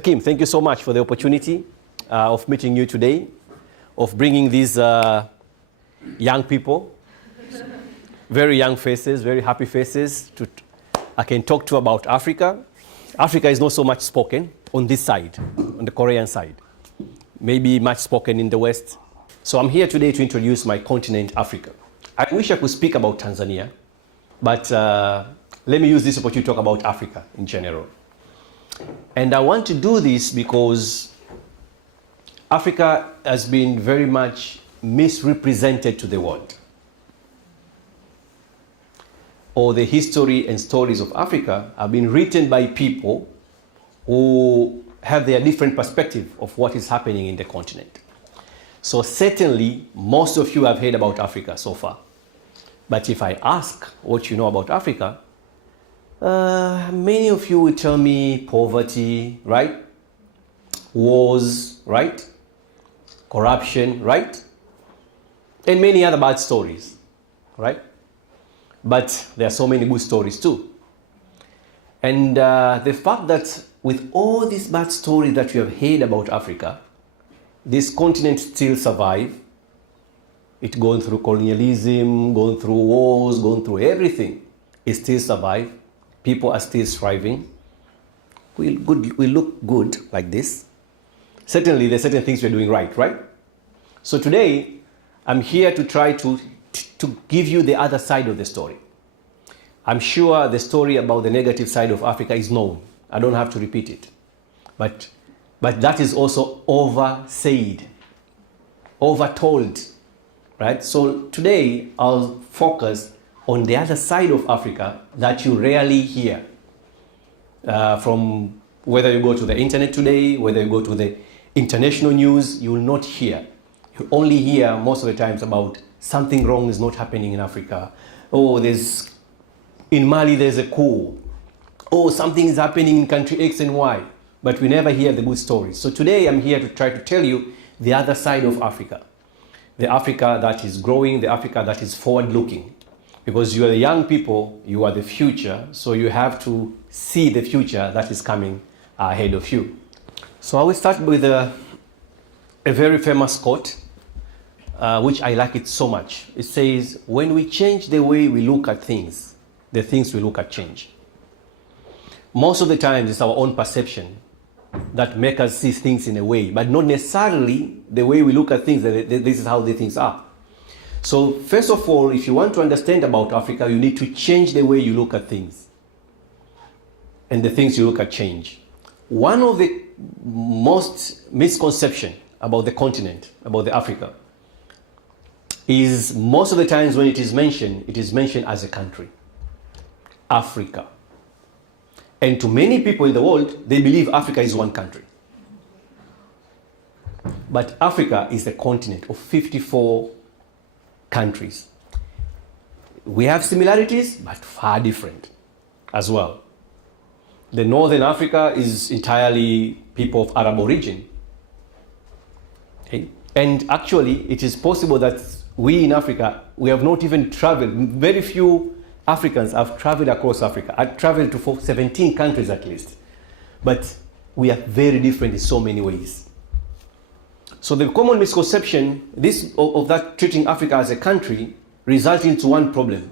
Mr. Kim, thank you so much for the opportunity of meeting you today, of bringing these young people, very young faces, very happy faces, I can talk to about Africa. Africa is not so much spoken on this side, on the Korean side. Maybe much spoken in the West. So I'm here today to introduce my continent, Africa. I wish I could speak about Tanzania, but let me use this opportunity to talk about Africa in general. And I want to do this because Africa has been very much misrepresented to the world. Or the history and stories of Africa have been written by people who have their different perspective of what is happening in the continent. So certainly, most of you have heard about Africa so far. But if I ask what you know about Africa, many of you will tell me poverty, right? Wars, right? Corruption, right? And many other bad stories, right? But there are so many good stories too. And the fact that with all these bad stories that you have heard about Africa, this continent still survives. It's going through colonialism, going through wars, going through everything. It still survives. People are still striving. We look good like this. Certainly, there are certain things we're doing right? So today, I'm here to try to give you the other side of the story. I'm sure the story about the negative side of Africa is known. I don't have to repeat it. But that is also oversaid, overtold, right? So today, I'll focus on the other side of Africa that you rarely hear. From whether you go to the internet today, whether you go to the international news, you will not hear. You only hear most of the times about something wrong is not happening in Africa. Oh, in Mali there's a coup. Oh, something is happening in country X and Y. But we never hear the good stories. So today I'm here to try to tell you the other side of Africa. The Africa that is growing, the Africa that is forward-looking. Because you are the young people, you are the future, so you have to see the future that is coming ahead of you. So I will start with a very famous quote, which I like it so much. It says, when we change the way we look at things, the things we look at change. Most of the time, it's our own perception that make us see things in a way, but not necessarily the way we look at things, this is how the things are. So first of all, if you want to understand about Africa, you need to change the way you look at things. And the things you look at change. One of the most misconception about the continent, about the Africa, is most of the times when it is mentioned as a country. Africa. And to many people in the world, they believe Africa is one country. But Africa is a continent of 54 countries. We have similarities, but far different as well. The northern Africa is entirely people of Arab origin. Okay? And actually, it is possible that we in Africa, we have not even traveled. Very few Africans have traveled across Africa. I've traveled to 17 countries at least. But we are very different in so many ways. So the common misconception of that treating Africa as a country results into one problem.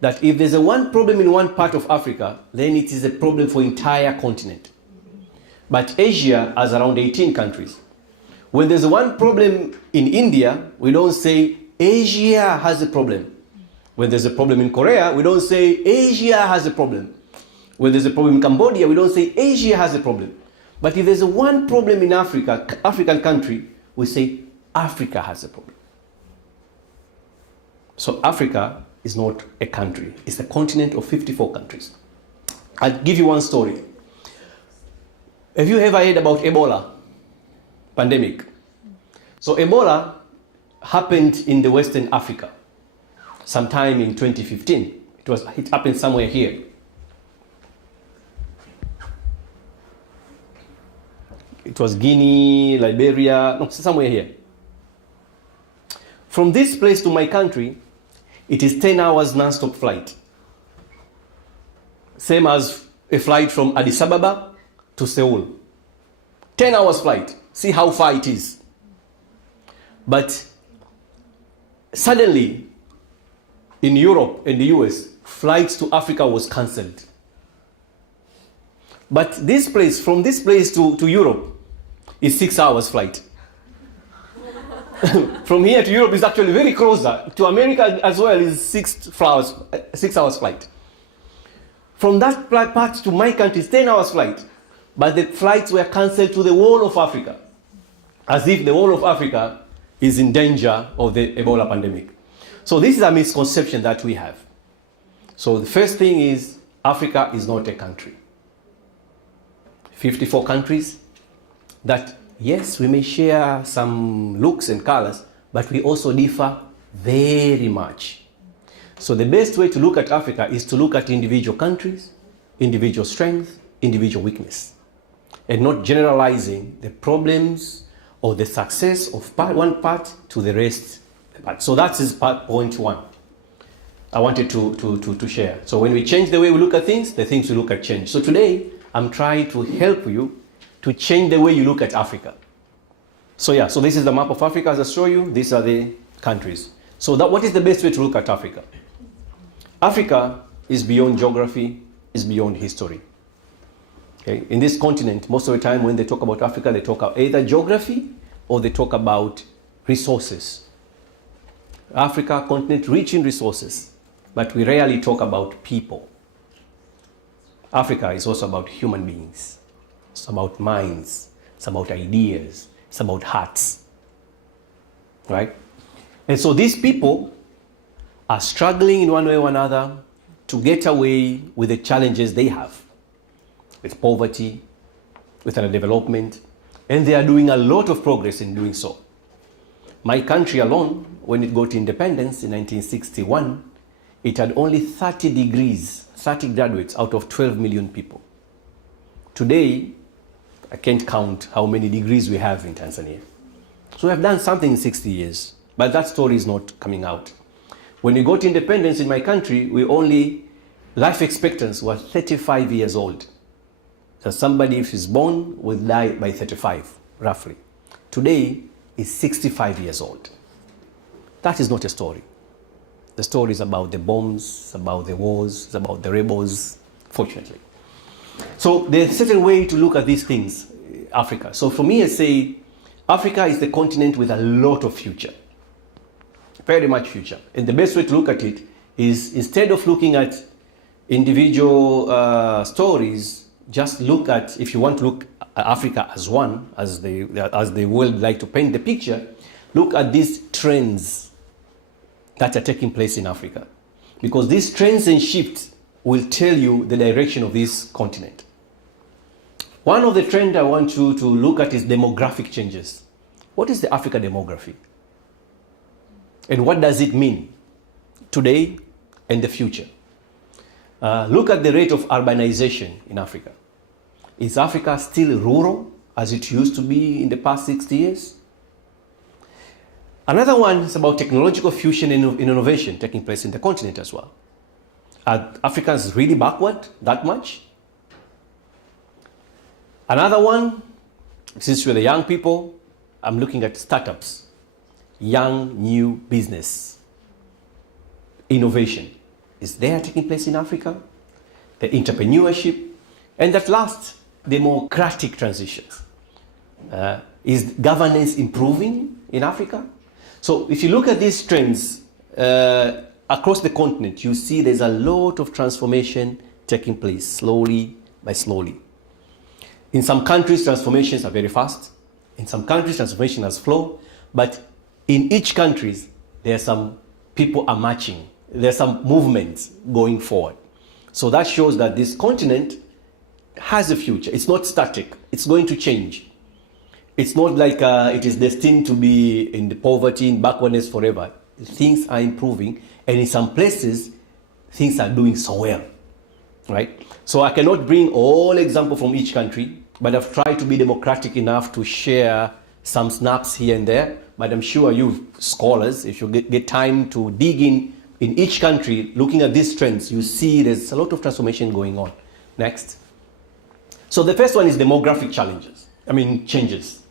That if there's one problem in one part of Africa, then it is a problem for entire continent. But Asia has around 18 countries. When there's one problem in India, we don't say Asia has a problem. When there's a problem in Korea, we don't say Asia has a problem. When there's a problem in Cambodia, we don't say Asia has a problem. But if there's one problem in Africa, African country, we say Africa has a problem. So Africa is not a country. It's a continent of 54 countries. I'll give you one story. Have you ever heard about Ebola pandemic? So Ebola happened in the Western Africa sometime in 2015. It happened somewhere here. It was Guinea, Liberia, no, somewhere here. From this place to my country, it is 10 hours non-stop flight. Same as a flight from Addis Ababa to Seoul. 10 hours flight. See how far it is. But suddenly, in Europe and the US, flights to Africa was cancelled. But from this place to Europe, is 6 hours flight. From here to Europe is actually very closer. To America as well is 6 hours flight. From that part to my country is 10 hours flight. But the flights were cancelled to the whole of Africa, as if the whole of Africa is in danger of the Ebola pandemic. So this is a misconception that we have. So the first thing is Africa is not a country. 54 countries that, yes, we may share some looks and colors, but we also differ very much. So the best way to look at Africa is to look at individual countries, individual strength, individual weakness, and not generalizing the problems or the success of one part to the rest. So that is point one I wanted to share. So when we change the way we look at things, the things we look at change. So today, I'm trying to help you to change the way you look at Africa. So yeah, so this is the map of Africa as I show you. These are the countries. So what is the best way to look at Africa? Africa is beyond geography, is beyond history. Okay? In this continent, most of the time when they talk about Africa, they talk about either geography or they talk about resources. Africa, continent rich in resources, but we rarely talk about people. Africa is also about human beings. It's about minds. It's about ideas. It's about hearts. Right? And so these people are struggling in one way or another to get away with the challenges they have, with poverty, with underdevelopment, and they are doing a lot of progress in doing so. My country alone, when it got independence in 1961, it had only 30 graduates out of 12 million people. Today, I can't count how many degrees we have in Tanzania. So we have done something in 60 years, but that story is not coming out. When we got independence in my country, life expectancy was 35 years old. So somebody, if he's born, will die by 35, roughly. Today, is 65 years old. That is not a story. The story is about the bombs, about the wars, about the rebels, fortunately. So there's a certain way to look at these things, Africa. So for me, I say Africa is the continent with a lot of future, very much future. And the best way to look at it is, instead of looking at individual stories, just look at, if you want to look at Africa as one, as the world like to paint the picture, look at these trends that are taking place in Africa. Because these trends and shifts will tell you the direction of this continent. One of the trends I want you to look at is demographic changes. What is the Africa demography? And what does it mean today and the future? Look at the rate of urbanization in Africa. Is Africa still rural as it used to be in the past 60 years? Another one is about technological fusion and innovation taking place in the continent as well. Are Africans really backward that much? Another one, since we're the young people, I'm looking at startups, young, new business, innovation. Is there taking place in Africa? The entrepreneurship, and at last, democratic transitions. Is governance improving in Africa? So if you look at these trends across the continent, you see there's a lot of transformation taking place slowly by slowly. In some countries, transformations are very fast. In some countries, transformation is slow. But in each country, there are some people are marching. There are some movements going forward. So that shows that this continent has a future. It's not static. It's going to change. It's not like it is destined to be in the poverty, in backwardness forever. Things are improving, and in some places, things are doing so well, right? So I cannot bring all examples from each country, but I've tried to be democratic enough to share some snaps here and there. But I'm sure you scholars, if you get time to dig in each country, looking at these trends, you see there's a lot of transformation going on. Next. So the first one is demographic challenges. changes.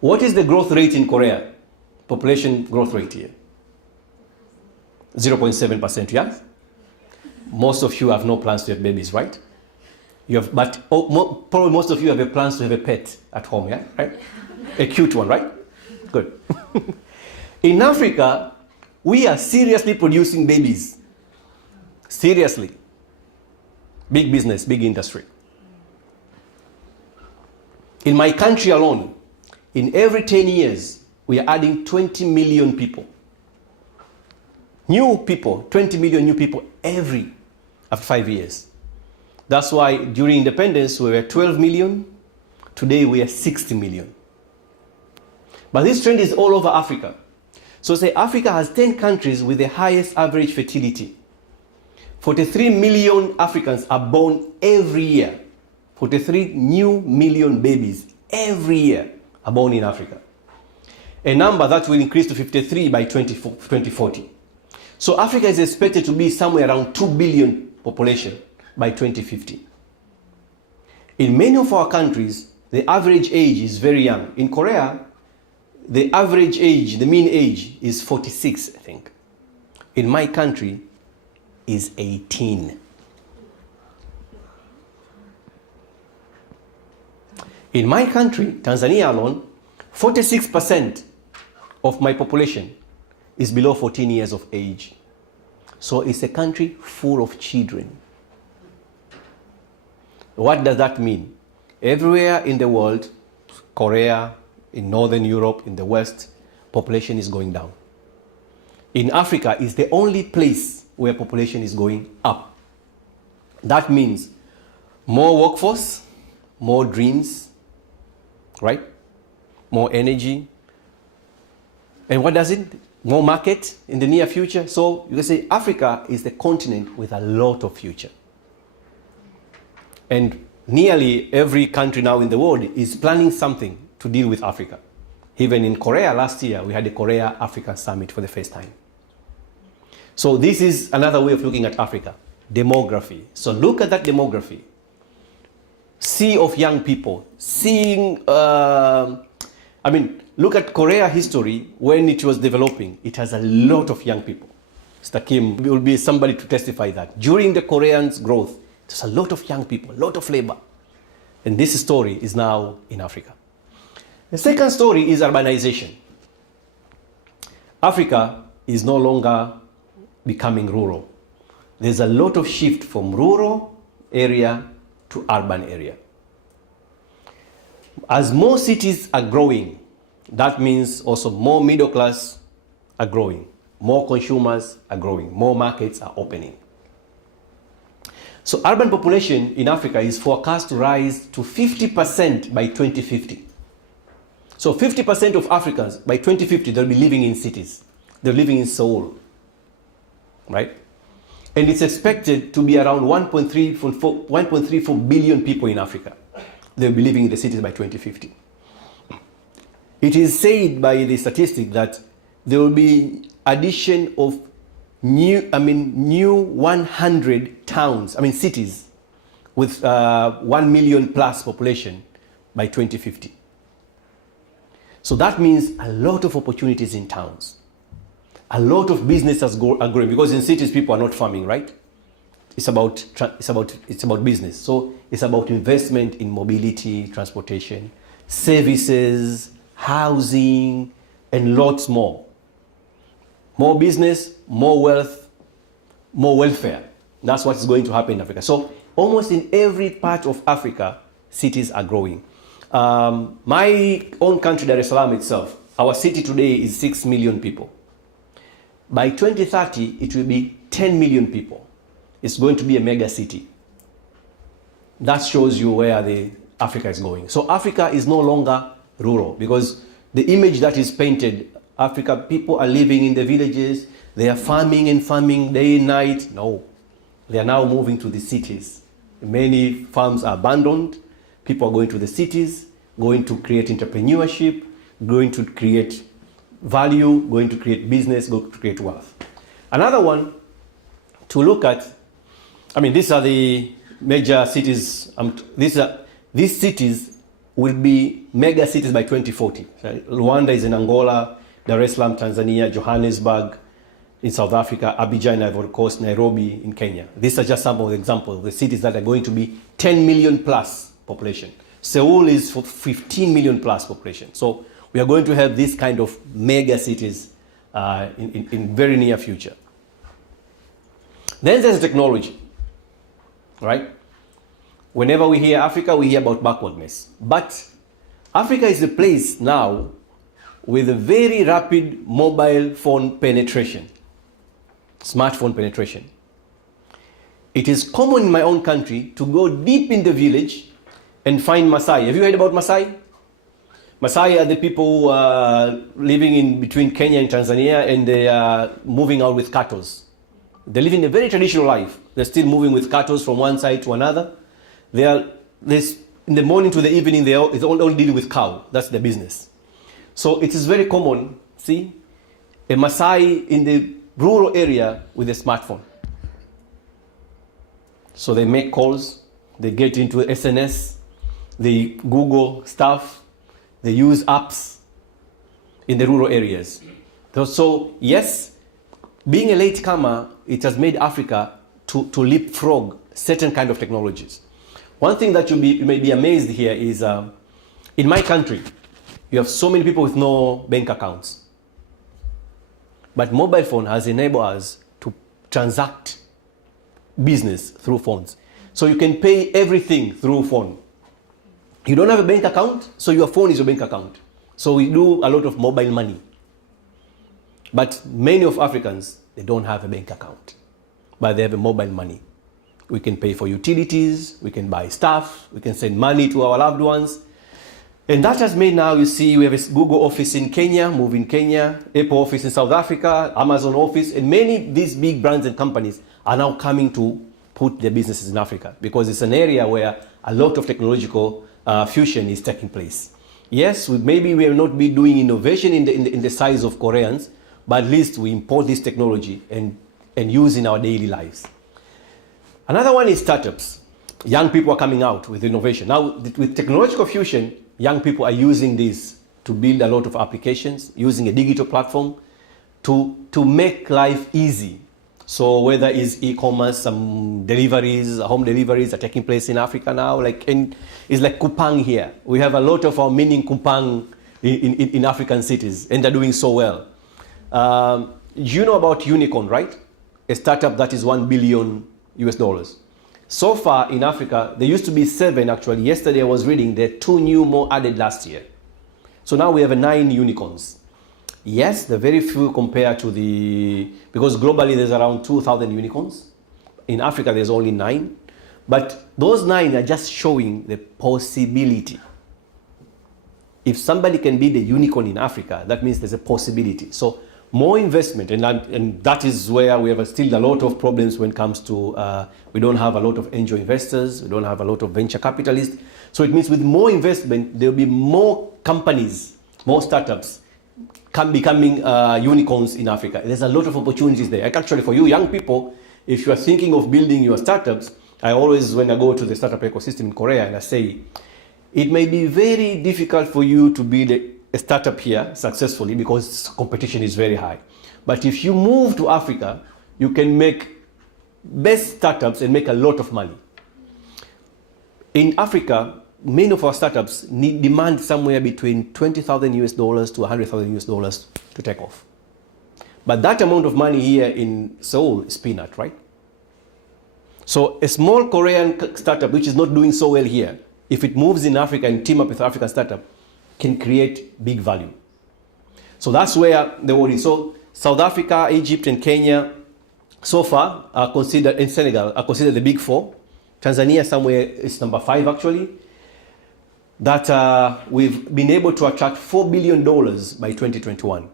What is the growth rate in Korea? Population growth rate here. 0.7%, yeah? Most of you have no plans to have babies, right? Probably most of you have plans to have a pet at home, yeah? Right? A cute one, right? Good. In Africa, we are seriously producing babies. Seriously. Big business, big industry. In my country alone, in every 10 years, we are adding 20 million people. New people, 20 million new people after 5 years. That's why during independence we were 12 million. Today we are 60 million. But this trend is all over Africa. So say Africa has 10 countries with the highest average fertility. 43 million Africans are born every year. 43 new million babies every year are born in Africa. A number that will increase to 53 by 2040. So Africa is expected to be somewhere around 2 billion population by 2050. In many of our countries, the average age is very young. In Korea, the average age, the mean age is 46, I think. In my country, is 18. In my country, Tanzania alone, 46% of my population is below 14 years of age. So it's a country full of children. What does that mean? Everywhere in the world, Korea, in Northern Europe, in the West, population is going down. In Africa, it's the only place where population is going up. That means more workforce, more dreams, right? More energy. And what does it? More market in the near future. So you can say Africa is the continent with a lot of future. And nearly every country now in the world is planning something to deal with Africa. Even in Korea last year, we had the Korea-Africa Summit for the first time. So this is another way of looking at Africa, demography. So look at that demography. Sea of young people, look at Korea history when it was developing. It has a lot of young people. Mr. Kim will be somebody to testify that. During the Koreans' growth, there's a lot of young people, a lot of labor. And this story is now in Africa. The second story is urbanization. Africa is no longer becoming rural. There's a lot of shift from rural area to urban area. As more cities are growing, that means also more middle class are growing, more consumers are growing, more markets are opening. So urban population in Africa is forecast to rise to 50% by 2050. So 50% of Africans by 2050, they'll be living in cities. They're living in Seoul, right? And it's expected to be around 1.34 billion people in Africa. They'll be living in the cities by 2050. It is said by the statistic that there will be addition of new 100 towns, cities with 1 million plus population by 2050. So that means a lot of opportunities in towns. A lot of businesses are growing because in cities people are not farming, right? It's about business. So it's about investment in mobility, transportation, services, housing, and lots more. More business, more wealth, more welfare. That's what's going to happen in Africa. So almost in every part of Africa, cities are growing. My own country, Dar es Salaam itself, our city today is 6 million people. By 2030, it will be 10 million people. It's going to be a mega city. That shows you where Africa is going. So Africa is no longer rural because the image that is painted, Africa, people are living in the villages, they are farming day and night. No, they are now moving to the cities. Many farms are abandoned. People are going to the cities, going to create entrepreneurship, going to create value, going to create business, going to create wealth. Another one to look at, these are the major cities. these cities will be mega cities by 2040. Rwanda is in Angola, Dar es Salaam, Tanzania, Johannesburg in South Africa, Abidjan, Ivory Coast, Nairobi in Kenya. These are just some of the examples of the cities that are going to be 10 million plus population. Seoul is for 15 million plus population. So we are going to have this kind of mega cities in very near future. Then there's technology, right? Whenever we hear Africa, we hear about backwardness. But Africa is a place now with a very rapid mobile phone penetration, smartphone penetration. It is common in my own country to go deep in the village and find Maasai. Have you heard about Maasai? Maasai are the people who are living in between Kenya and Tanzania, and they are moving out with cattle. They're living a very traditional life. They're still moving with cattle from one side to another. In the morning to the evening, they are only dealing with cow. That's their business. So it is very common, see, a Maasai in the rural area with a smartphone. So they make calls, they get into SNS, they Google stuff, they use apps in the rural areas. So yes, being a latecomer, it has made Africa to leapfrog certain kind of technologies. One thing that you may be amazed here is, in my country, you have so many people with no bank accounts. But mobile phone has enabled us to transact business through phones. So you can pay everything through phone. You don't have a bank account, so your phone is your bank account. So we do a lot of mobile money. But many of Africans, they don't have a bank account, but they have a mobile money. We can pay for utilities, we can buy stuff, we can send money to our loved ones. And that has made now, you see, we have a Google office in Kenya, Move in Kenya, Apple office in South Africa, Amazon office, and many of these big brands and companies are now coming to put their businesses in Africa because it's an area where a lot of technological fusion is taking place. Yes, maybe we will not be doing innovation in the size of Koreans, but at least we import this technology and use in our daily lives. Another one is startups. Young people are coming out with innovation. Now, with technological fusion, young people are using this to build a lot of applications, using a digital platform to make life easy. So whether it's e-commerce, some deliveries, home deliveries are taking place in Africa now. It's like Kupang here. We have a lot of our mini Kupang in African cities, and they're doing so well. You know about Unicorn, right? A startup that is $1 billion US. So far in Africa, there used to be 7 actually. Yesterday I was reading there are 2 new more added last year. So now we have 9 unicorns. Yes, they're very few compared to because globally there's around 2,000 unicorns. In Africa there's only 9. But those 9 are just showing the possibility. If somebody can be the unicorn in Africa, that means there's a possibility. So more investment, and that is where we have still a lot of problems when it comes to, we don't have a lot of angel investors, we don't have a lot of venture capitalists. So it means with more investment, there will be more companies, more startups becoming unicorns in Africa. There's a lot of opportunities there. Actually, for you young people, if you are thinking of building your startups, I always, when I go to the startup ecosystem in Korea, and I say, it may be very difficult for you to build a startup here successfully because competition is very high. But if you move to Africa, you can make best startups and make a lot of money. In Africa, many of our startups demand somewhere between $20,000 US to $100,000 US to take off. But that amount of money here in Seoul is peanut, right? So a small Korean startup which is not doing so well here, if it moves in Africa and team up with African startup, can create big value. So that's where the world is. So South Africa, Egypt, and Kenya, so far, are considered, in Senegal, are considered the big 4. Tanzania somewhere is number 5 actually. That we've been able to attract $4 billion by 2021.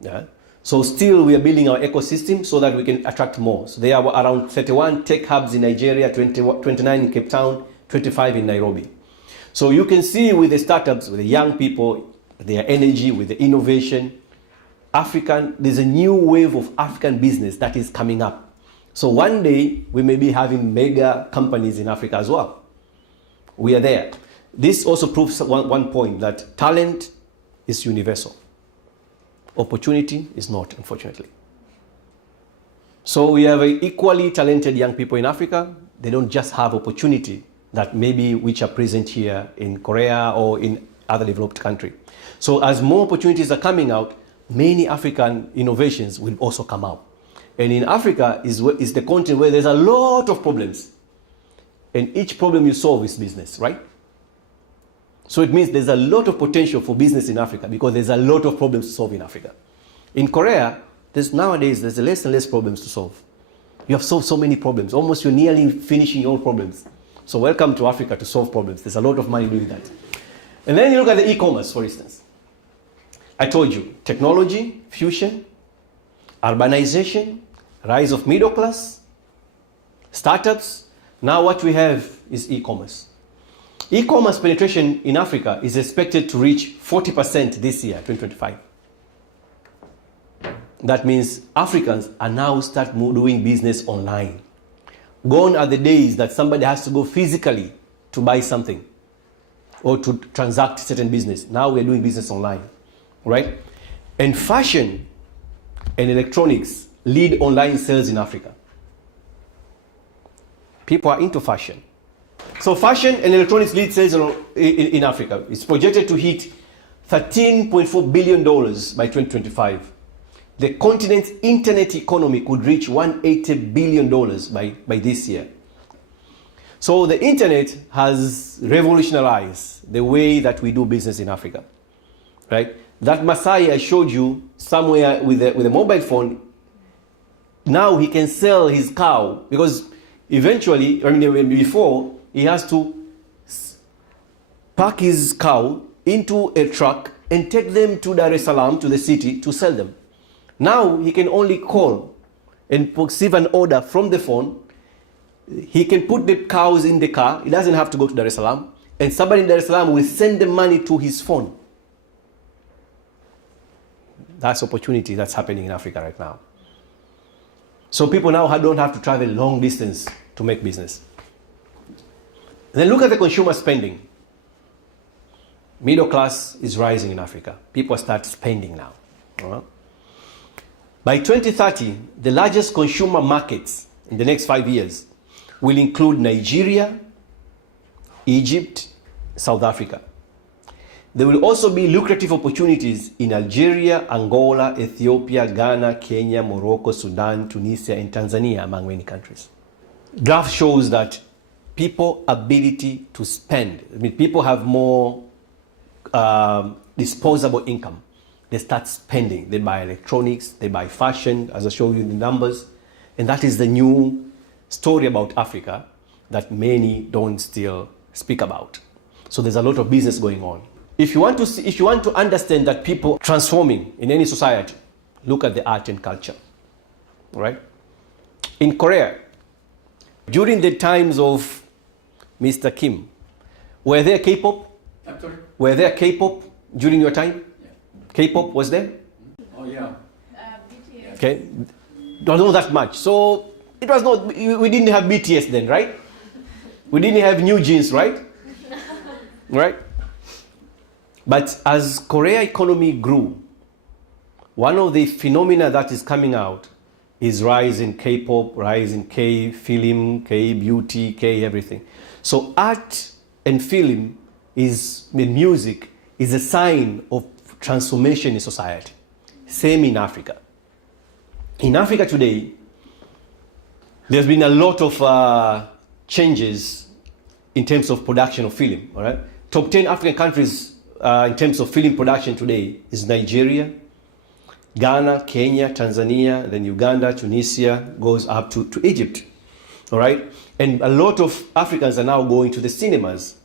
Yeah? So still we are building our ecosystem so that we can attract more. So there are around 31 tech hubs in Nigeria, 29 in Cape Town, 25 in Nairobi. So you can see with the startups, with the young people, their energy, with the innovation, there's a new wave of African business that is coming up. So one day we may be having mega companies in Africa as well. We are there. This also proves one point, that talent is universal. Opportunity is not, unfortunately. So we have equally talented young people in Africa. They don't just have opportunity that maybe which are present here in Korea or in other developed countries. So as more opportunities are coming out, many African innovations will also come out. And in Africa is the continent where there's a lot of problems. And each problem you solve is business, right? So it means there's a lot of potential for business in Africa because there's a lot of problems to solve in Africa. In Korea, nowadays there's less and less problems to solve. You have solved so many problems. Almost you're nearly finishing all problems. So welcome to Africa to solve problems. There's a lot of money doing that. And then you look at the e-commerce, for instance. I told you, technology, fusion, urbanization, rise of middle class, startups. Now what we have is e-commerce. E-commerce penetration in Africa is expected to reach 40% this year, 2025. That means Africans are now start doing business online. Gone are the days that somebody has to go physically to buy something or to transact certain business. Now we're doing business online, right? And fashion and electronics lead online sales in Africa. People are into fashion. So fashion and electronics lead sales in Africa. It's projected to hit $13.4 billion by 2025. The continent's internet economy could reach $180 billion by this year. So the internet has revolutionized the way that we do business in Africa, right? That Masai I showed you somewhere with a mobile phone, now he can sell his cow because eventually, before, he has to pack his cow into a truck and take them to Dar es Salaam, to the city, to sell them. Now he can only call and receive an order from the phone. He can put the cows in the car. He doesn't have to go to Dar es Salaam. And somebody in Dar es Salaam will send the money to his phone. That's opportunity that's happening in Africa right now. So people now don't have to travel long distance to make business. Then look at the consumer spending. Middle class is rising in Africa. People start spending now. By 2030, the largest consumer markets in the next 5 years will include Nigeria, Egypt, South Africa. There will also be lucrative opportunities in Algeria, Angola, Ethiopia, Ghana, Kenya, Morocco, Sudan, Tunisia, and Tanzania, among many countries. Graph shows that people's ability to spend, people have more disposable income. They start spending. They buy electronics, they buy fashion, as I showed you the numbers. And that is the new story about Africa that many don't still speak about. So there's a lot of business going on. If you want to understand that people transforming in any society, look at the art and culture, right? In Korea, during the times of Mr. Kim, were there K-pop? Were there K-pop during your time? K-pop was there? Oh yeah. BTS. Okay, don't know that much. So it was not. We didn't have BTS then, right? We didn't have New Jeans, right? Right. But as Korea economy grew, one of the phenomena that is coming out is rise in K-pop, rise in K-film, K-beauty, K-everything. So art and film music is a sign of transformation in society. Same in Africa. In Africa today, there's been a lot of changes in terms of production of film. All right, top 10 African countries in terms of film production today is Nigeria, Ghana, Kenya, Tanzania, then Uganda, Tunisia, goes up to Egypt. All right, and a lot of Africans are now going to the cinemas.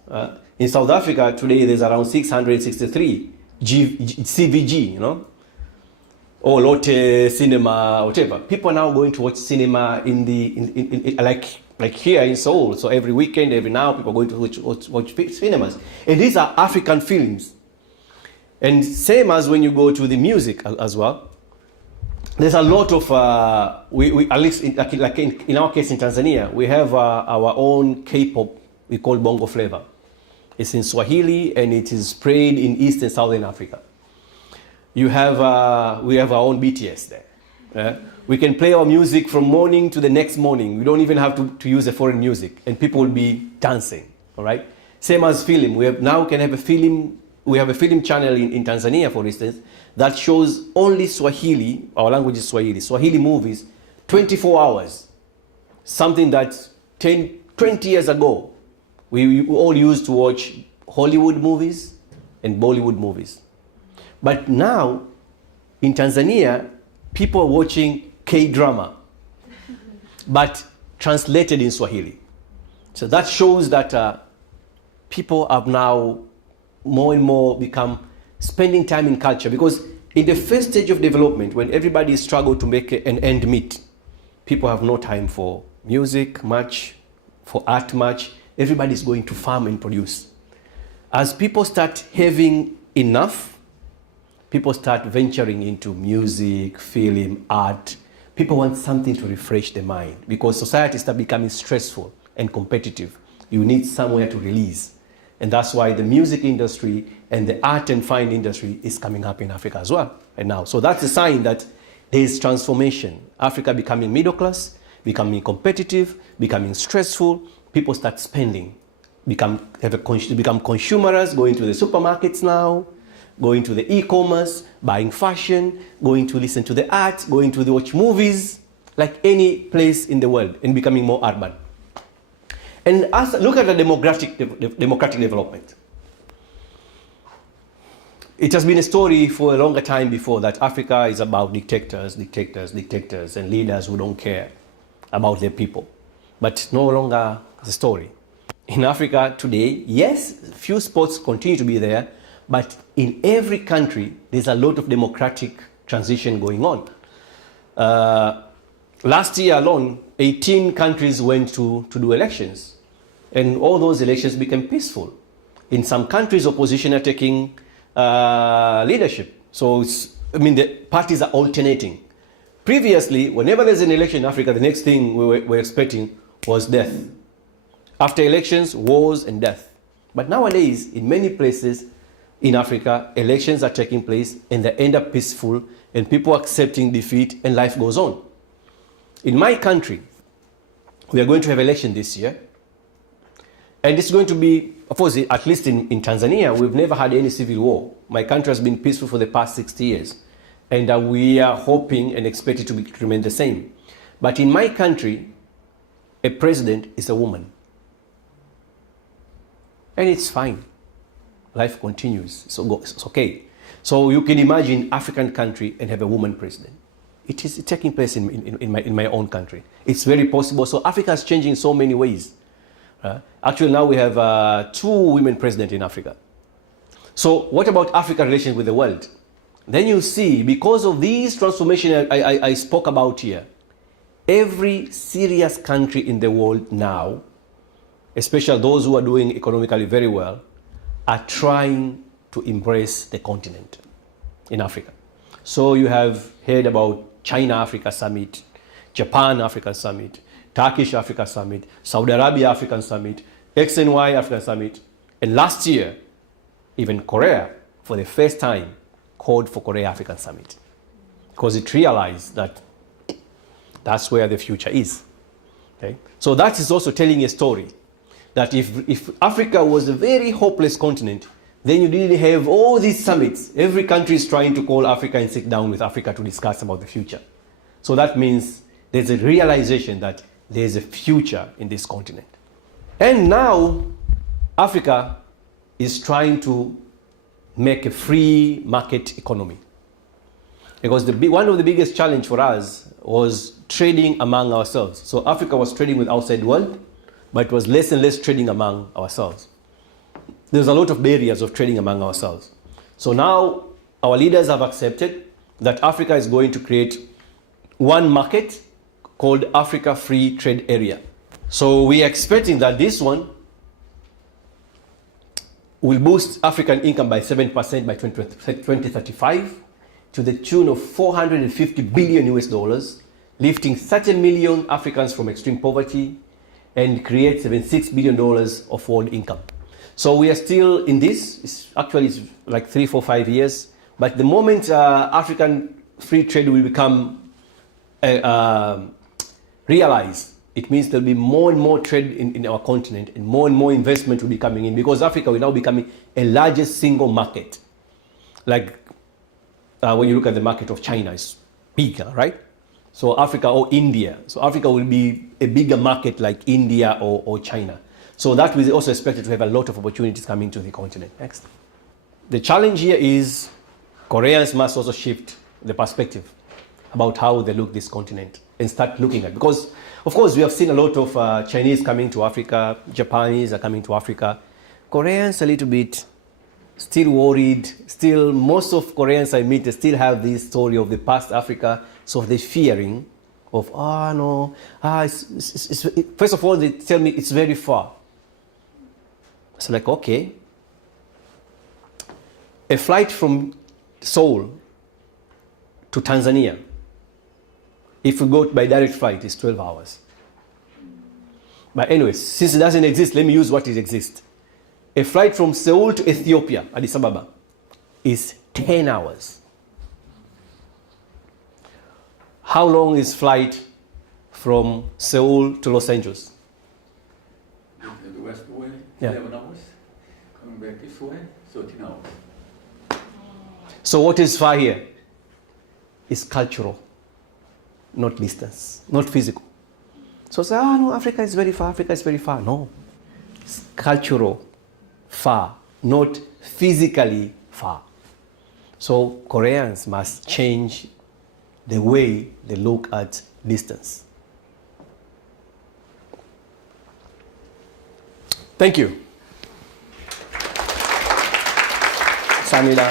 In South Africa today, there's around 663 CVG, or Lotte Cinema, whatever. People are now going to watch cinema in like here in Seoul. So every weekend, every now, people are going to watch cinemas. And these are African films. And same as when you go to the music as well. There's a lot of, at least in our case in Tanzania, we have our own K-pop we call Bongo Flavor. It's in Swahili and it is spread in East and Southern Africa. We have our own BTS there. We can play our music from morning to the next morning. We don't even have to use a foreign music, and people will be dancing. All right. Same as film. We have a film channel in Tanzania, for instance, that shows only Swahili. Our language is Swahili. Swahili movies, 24 hours. Something that 10, 20 years ago, we all used to watch Hollywood movies and Bollywood movies. But now, in Tanzania, people are watching K-drama, but translated in Swahili. So that shows that people have now more and more become spending time in culture, because in the first stage of development, when everybody struggled to make an end meet, people have no time for music much, for art much. Everybody's going to farm and produce. As people start having enough, people start venturing into music, film, art. People want something to refresh the mind, because society starts becoming stressful and competitive. You need somewhere to release. And that's why the music industry and the art and fine industry is coming up in Africa as well right now. So that's a sign that there is transformation. Africa becoming middle class, becoming competitive, becoming stressful. People start spending, become consumers, going to the supermarkets now, going to the e-commerce, buying fashion, going to listen to the art, going to watch movies, like any place in the world, and becoming more urban. And look at the democratic development. It has been a story for a longer time before that Africa is about dictators, and leaders who don't care about their people. But no longer the story. In Africa today, yes, few spots continue to be there, but in every country, there's a lot of democratic transition going on. Last year alone, 18 countries went to do elections, and all those elections became peaceful. In some countries, opposition are taking leadership. So the parties are alternating. Previously, whenever there's an election in Africa, the next thing we were expecting was death. After elections, wars and death. But nowadays, in many places in Africa, elections are taking place and they end up peaceful, and people accepting defeat, and life goes on. In my country, we are going to have election this year. And it's going to be, of course, at least in Tanzania, we've never had any civil war. My country has been peaceful for the past 60 years. And we are hoping and expect it to remain the same. But in my country, a president is a woman. And it's fine. Life continues. So it's okay. So you can imagine African country and have a woman president. It is taking place in my own country. It's very possible. So Africa is changing in so many ways. Actually, now we have 2 women presidents in Africa. So what about African relations with the world? Then you see, because of these transformations I spoke about here, every serious country in the world now, especially those who are doing economically very well, are trying to embrace the continent in Africa. So you have heard about China-Africa Summit, Japan-Africa Summit, Turkish-Africa Summit, Saudi Arabia-African Summit, X and Y African Summit, and last year, even Korea, for the first time, called for Korea-African Summit, because it realized that that's where the future is. Okay? So that is also telling a story that if Africa was a very hopeless continent, then you didn't have all these summits. Every country is trying to call Africa and sit down with Africa to discuss about the future. So that means there's a realization that there's a future in this continent. And now Africa is trying to make a free market economy. Because one of the biggest challenge for us was trading among ourselves. So Africa was trading with outside world, but it was less and less trading among ourselves. There's a lot of barriers of trading among ourselves. So now our leaders have accepted that Africa is going to create one market called Africa Free Trade Area. So we are expecting that this one will boost African income by 7% by 2035 to the tune of 450 billion US dollars, lifting 30 million Africans from extreme poverty and create $76 billion of world income. So we are still in this. It's like 3, 4, 5 years. But the moment African free trade will become realized, it means there'll be more and more trade in our continent, and more investment will be coming in, because Africa will now become a largest single market. Like when you look at the market of China, it's bigger, right? So Africa or India. So Africa will be a bigger market like India or China. So that is also expected to have a lot of opportunities coming to the continent. Next. The challenge here is Koreans must also shift the perspective about how they look this continent and start looking at, because of course we have seen a lot of Chinese coming to Africa, Japanese are coming to Africa. Koreans a little bit still worried, still most of Koreans I meet, they still have this story of the past Africa, so they're fearing of, first of all they tell me it's very far. So like, okay, a flight from Seoul to Tanzania, if we go by direct flight, is 12 hours. But anyways, since it doesn't exist, let me use what it exists. A flight from Seoul to Ethiopia, Addis Ababa, is 10 hours. How long is flight from Seoul to Los Angeles? The west way, Yeah. 11 hours. Coming back this way, 13 hours. So what is far here? It's cultural, not distance, not physical. So say, no, Africa is very far, Africa is very far. No, it's cultural far, not physically far. So Koreans must change the way they look at distance. Thank you. Samila,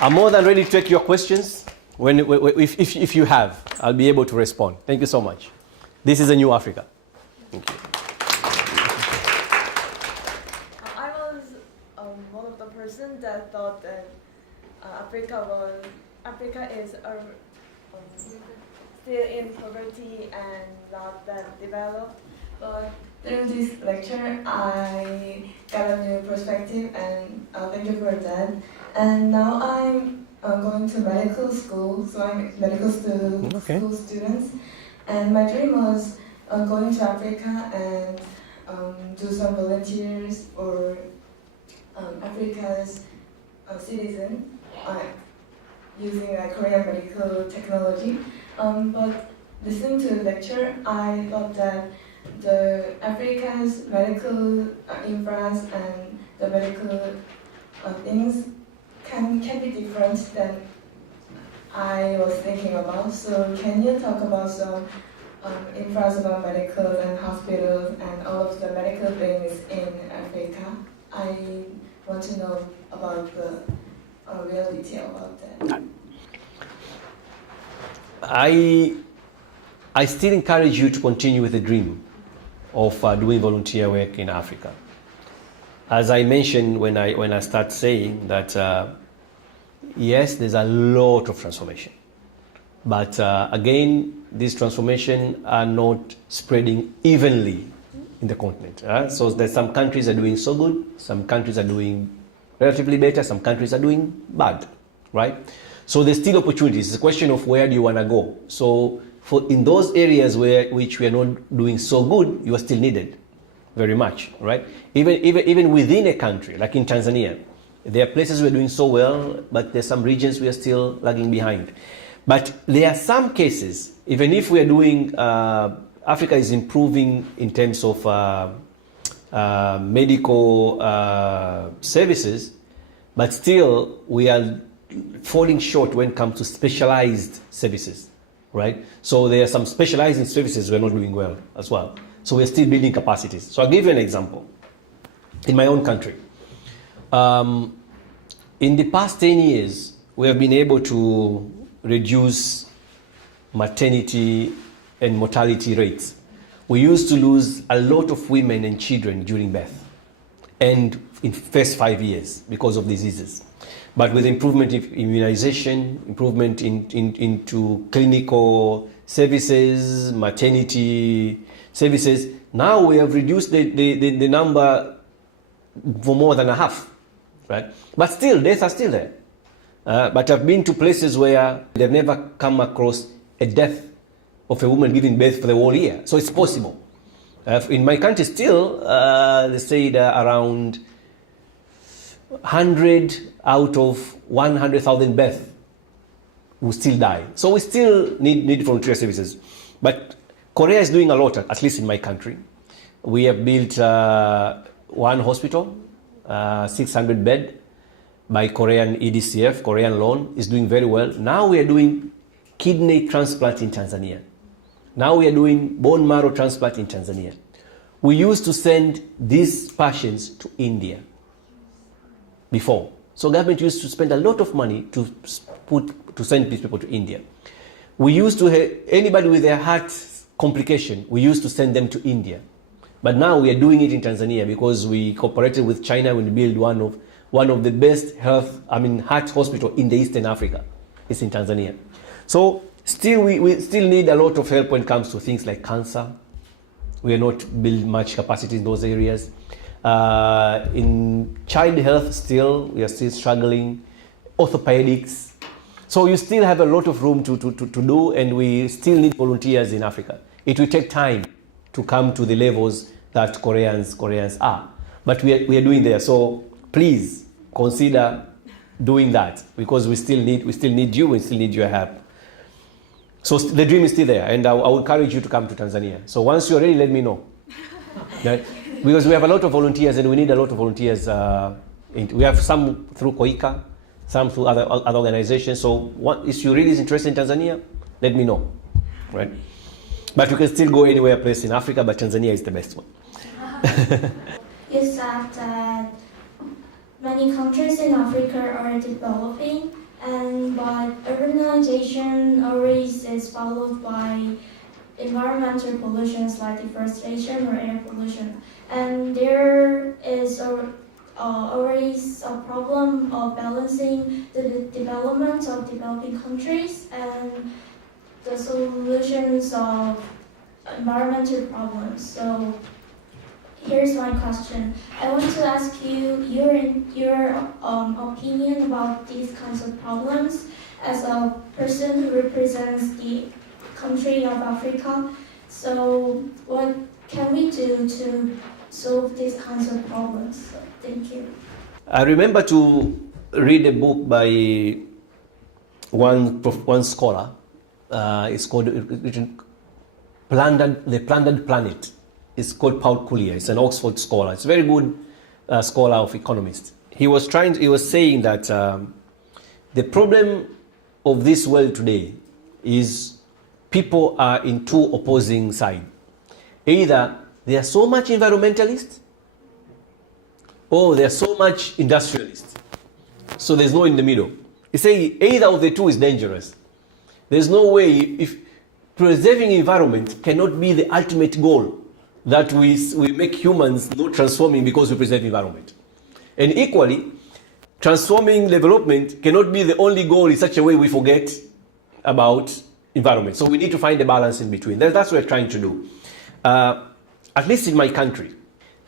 I'm more than ready to take your questions. If you have, I'll be able to respond. Thank you so much. This is a new Africa. Thank you. I was one of the person that thought that Africa is still in poverty and not that developed. But through this lecture, I got a new perspective, and thank you for that. And now I'm going to medical school, so I'm medical school students. And my dream was going to Africa and do some volunteers for Africa's citizen using Korean medical technology. But listening to the lecture, I thought that the Africa's medical infras and the medical things can be different than I was thinking about. So can you talk about some infras about medicals and hospitals and all of the medical things in Africa? I want to know about the real detail about that. I still encourage you to continue with the dream of doing volunteer work in Africa. As I mentioned when I start saying that, yes, there's a lot of transformation. But again, these transformations are not spreading evenly in the continent. So there's some countries are doing so good, some countries are doing relatively better, some countries are doing bad, right? So there's still opportunities. It's a question of where do you want to go. So in those areas which we are not doing so good, you are still needed very much, right? Even within a country, like in Tanzania, there are places we're doing so well, but there's some regions we are still lagging behind. But there are some cases, even if we are doing, Africa is improving in terms of medical services, but still we are falling short when it comes to specialized services, right? So there are some specializing services we're not doing well as well. So we're still building capacities. So I'll give you an example. In my own country, in the past 10 years, we have been able to reduce maternity and mortality rates. We used to lose a lot of women and children during birth and in first 5 years because of diseases. But with improvement in immunization, improvement into clinical services, maternity services, now we have reduced the number for more than a half, right? But still, deaths are still there. But I've been to places where they've never come across a death of a woman giving birth for the whole year. So it's possible. In my country still, they say that around 100 out of 100,000 births will still die. So we still need volunteer services. But Korea is doing a lot, at least in my country. We have built one hospital, 600 bed, by Korean EDCF, Korean loan, is doing very well. Now we are doing kidney transplant in Tanzania. Now we are doing bone marrow transplant in Tanzania. We used to send these patients to India before. So government used to spend a lot of money to send these people to India. We used to have anybody with a heart complication, we used to send them to India. But now we are doing it in Tanzania because we cooperated with China when we built one of the best heart hospital in the Eastern Africa. It's in Tanzania. So still we still need a lot of help when it comes to things like cancer. We are not build much capacity in those areas. In child health still, we are still struggling. Orthopedics. So you still have a lot of room to do, and we still need volunteers in Africa. It will take time to come to the levels that Koreans are. But we are doing there. So please consider doing that, because we still need you, we still need your help. So the dream is still there, and I would encourage you to come to Tanzania. So once you're ready, let me know. Right? Because we have a lot of volunteers, and we need a lot of volunteers. We have some through Koika, some through other organizations. So if you're really interested in Tanzania, let me know. Right? But you can still go anywhere place in Africa, but Tanzania is the best one. You said that many countries in Africa are developing, but urbanization always is followed by environmental pollutions like deforestation or air pollution. And there is always a problem of balancing the development of developing countries and the solutions of environmental problems. So here's my question. I want to ask you your opinion about these kinds of problems as a person who represents the country of Africa. So what can we do to solve these kinds of problems? So, thank you. I remember to read a book by one scholar. It's called The Plundered Planet. It's called Paul Collier. It's an Oxford scholar. It's a very good scholar of economists. He was saying that the problem of this world today is people are in two opposing sides. Either they are so much environmentalists, or they are so much industrialists. So there's no in the middle. He say either of the two is dangerous. There's no way, if preserving environment cannot be the ultimate goal, that we make humans not transforming because we preserve environment. And equally, transforming development cannot be the only goal in such a way we forget about environment. So we need to find a balance in between. That's what we're trying to do. At least in my country,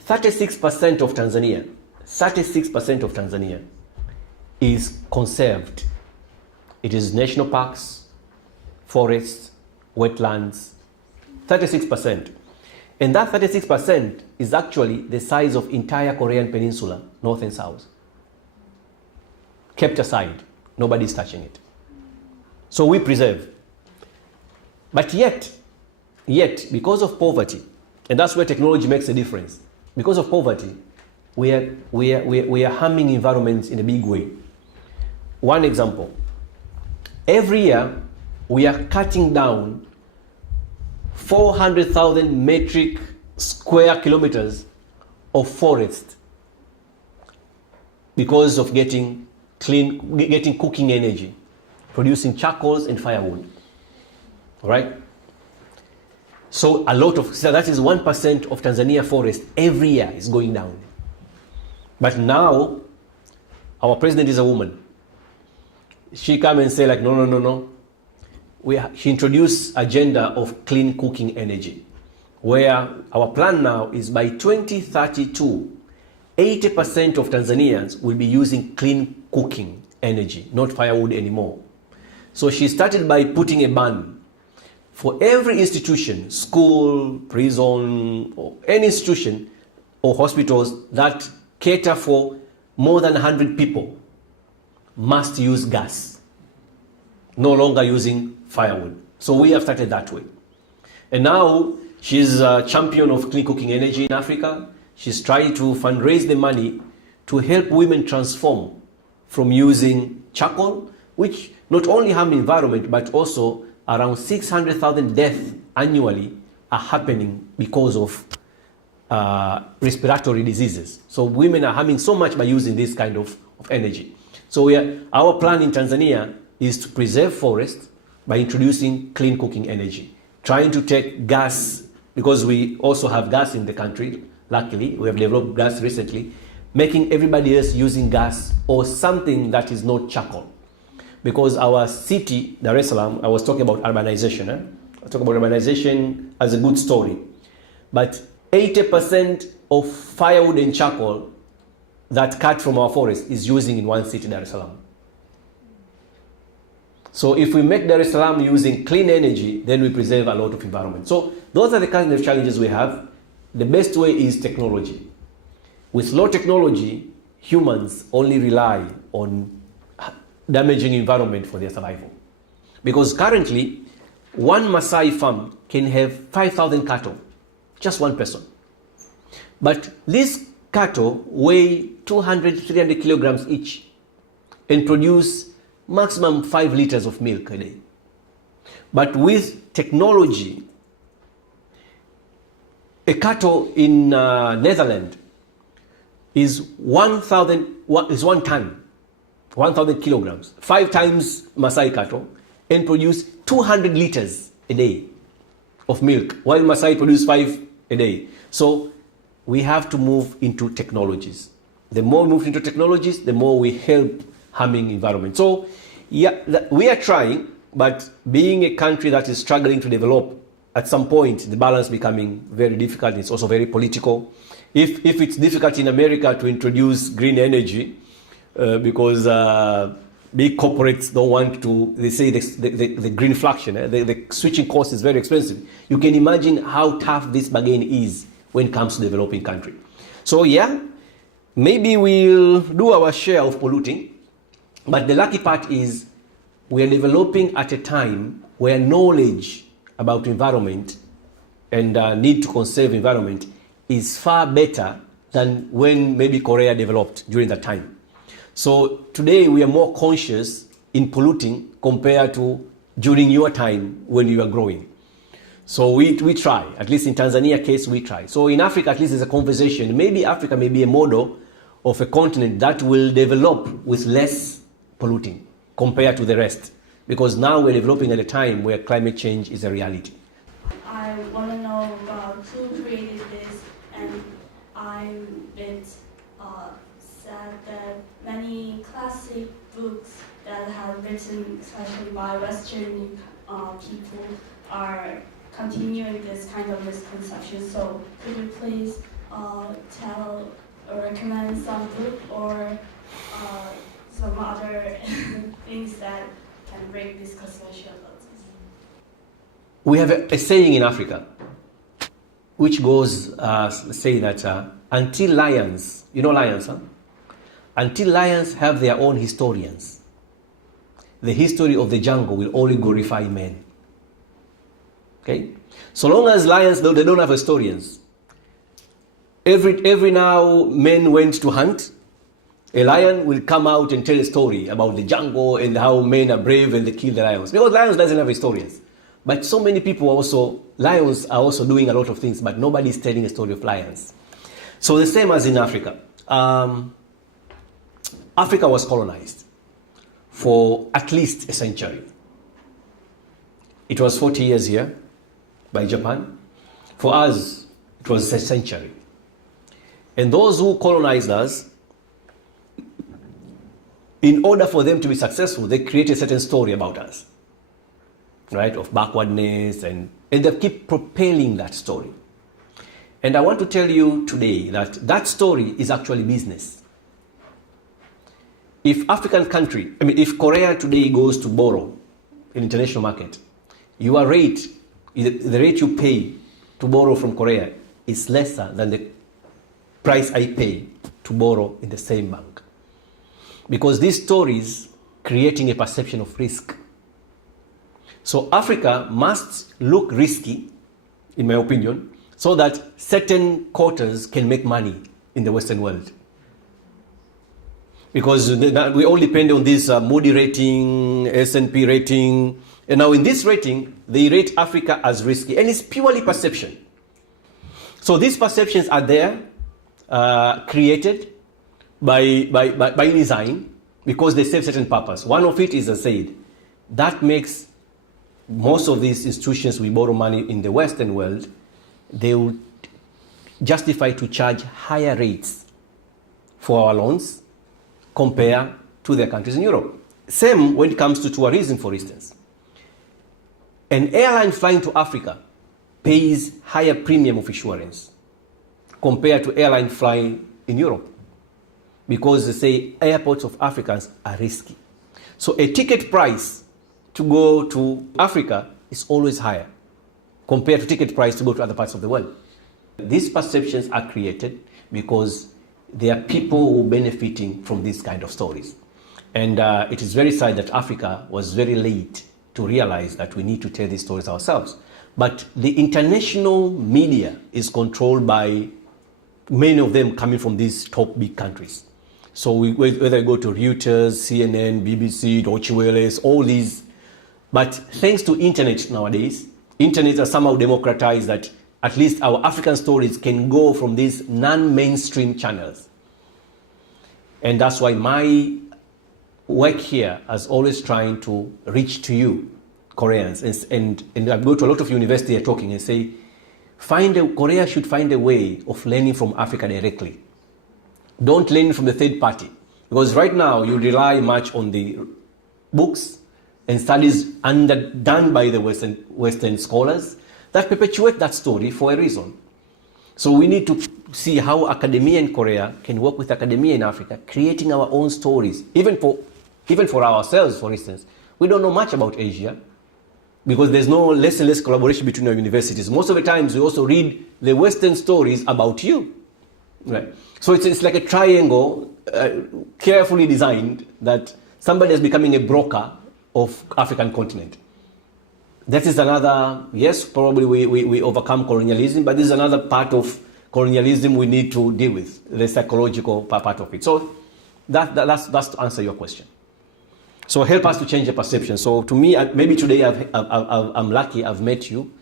36% of Tanzania is conserved. It is national parks, forests, wetlands, 36%. And that 36% is actually the size of entire Korean peninsula, north and south. Kept aside, nobody's touching it. So we preserve. But yet, because of poverty, and that's where technology makes a difference, because of poverty, we are harming environments in a big way. One example, every year we are cutting down 400,000 metric square kilometers of forest because of getting cooking energy, producing charcoals and firewood. All right? So that is 1% of Tanzania forest every year is going down. But now, our president is a woman. She come and say like, no. She introduced agenda of clean cooking energy, where our plan now is by 2032, 80% of Tanzanians will be using clean cooking energy, not firewood anymore. So she started by putting a ban for every institution, school, prison, or any institution or hospitals that cater for more than 100 people must use gas, no longer using firewood. So we have started that way. And now she's a champion of clean cooking energy in Africa. She's trying to fundraise the money to help women transform from using charcoal, which not only harm the environment, but also around 600,000 deaths annually are happening because of respiratory diseases. So women are harming so much by using this kind of energy. So our plan in Tanzania is to preserve forests by introducing clean cooking energy, trying to take gas, because we also have gas in the country. Luckily, we have developed gas recently, making everybody else using gas or something that is not charcoal. Because our city, Dar es Salaam, I was talking about urbanization. I talk about urbanization as a good story. But 80% of firewood and charcoal that cut from our forest is using in one city, Dar es Salaam. So if we make Dar es Salaam using clean energy, then we preserve a lot of environment. So those are the kind of challenges we have. The best way is technology. With low technology, humans only rely on damaging environment for their survival. Because currently, one Maasai farm can have 5,000 cattle, just one person. But these cattle weigh 200, 300 kilograms each and produce maximum 5 liters of milk a day. But with technology, a cattle in Netherlands is 1 ton, 1,000 kilograms, 5 times Maasai cattle, and produce 200 liters a day of milk, while Maasai produce 5 a day. So we have to move into technologies. The more we move into technologies, the more we help harming environment. So yeah, we are trying, but being a country that is struggling to develop, at some point the balance becoming very difficult. It's also very political. If it's difficult in America to introduce green energy, because big corporates don't want to, they say the green fraction, the switching cost is very expensive. You can imagine how tough this bargain is when it comes to developing country. So yeah, maybe we'll do our share of polluting, but the lucky part is we are developing at a time where knowledge about environment and need to conserve environment is far better than when maybe Korea developed during that time. So today we are more conscious in polluting compared to during your time when you were growing. So we try, at least in Tanzania case we try. So in Africa, at least there's a conversation. Maybe Africa may be a model of a continent that will develop with less polluting compared to the rest. Because now we're developing at a time where climate change is a reality. I want to know about who created this, and I'm a bit sad that many classic books that have written, especially by Western people, are continuing this kind of misconception. So could you please tell or recommend some book or some other things that can break this conception about this? We have a saying in Africa which goes, say that until lions, you know lions, huh? Until lions have their own historians, the history of the jungle will only glorify men. Okay? So long as lions, they don't have historians. Every now men went to hunt, a lion will come out and tell a story about the jungle and how men are brave and they kill the lions. Because lions doesn't have historians. But so many people lions are also doing a lot of things, but nobody is telling a story of lions. So the same as in Africa. Africa was colonized for at least a century. It was 40 years here by Japan. For us, it was a century. And those who colonized us, in order for them to be successful, they create a certain story about us, right? Of backwardness, and they keep propelling that story. And I want to tell you today that that story is actually business. If if Korea today goes to borrow in international market, your rate, the rate you pay to borrow from Korea is lesser than the price I pay to borrow in the same bank. Because this story is creating a perception of risk. So Africa must look risky, in my opinion, so that certain quarters can make money in the Western world. Because we all depend on this Moody rating, S&P rating, and now in this rating, they rate Africa as risky, and it's purely perception. So these perceptions are there, created by design, because they serve certain purpose. One of it is, as I said, that makes most of these institutions we borrow money in the Western world, they will justify to charge higher rates for our loans compared to their countries in Europe. Same when it comes to tourism, for instance. An airline flying to Africa pays higher premium of insurance compared to airline flying in Europe, because they say airports of Africans are risky. So a ticket price to go to Africa is always higher compared to ticket price to go to other parts of the world. These perceptions are created because there are people who are benefiting from these kind of stories. And it is very sad that Africa was very late to realize that we need to tell these stories ourselves. But the international media is controlled by many of them coming from these top big countries. So whether you go to Reuters, CNN, BBC, Deutsche Welle, all these. But thanks to internet nowadays, internet has somehow democratized that at least our African stories can go from these non-mainstream channels. And that's why my work here is always trying to reach to you, Koreans. And I go to a lot of universities talking and say, Korea should find a way of learning from Africa directly. Don't learn from the third party. Because right now you rely much on the books and studies done by the Western scholars that perpetuate that story for a reason. So we need to see how academia in Korea can work with academia in Africa, creating our own stories. Even for ourselves, for instance, we don't know much about Asia because there's no less and less collaboration between our universities. Most of the times we also read the Western stories about you. Right? So it's like a triangle carefully designed that somebody is becoming a broker of African continent. That is another, yes, probably we overcome colonialism, but this is another part of colonialism we need to deal with, the psychological part of it. So that's to answer your question. So help us to change the perception. So to me, maybe today I'm lucky I've met you.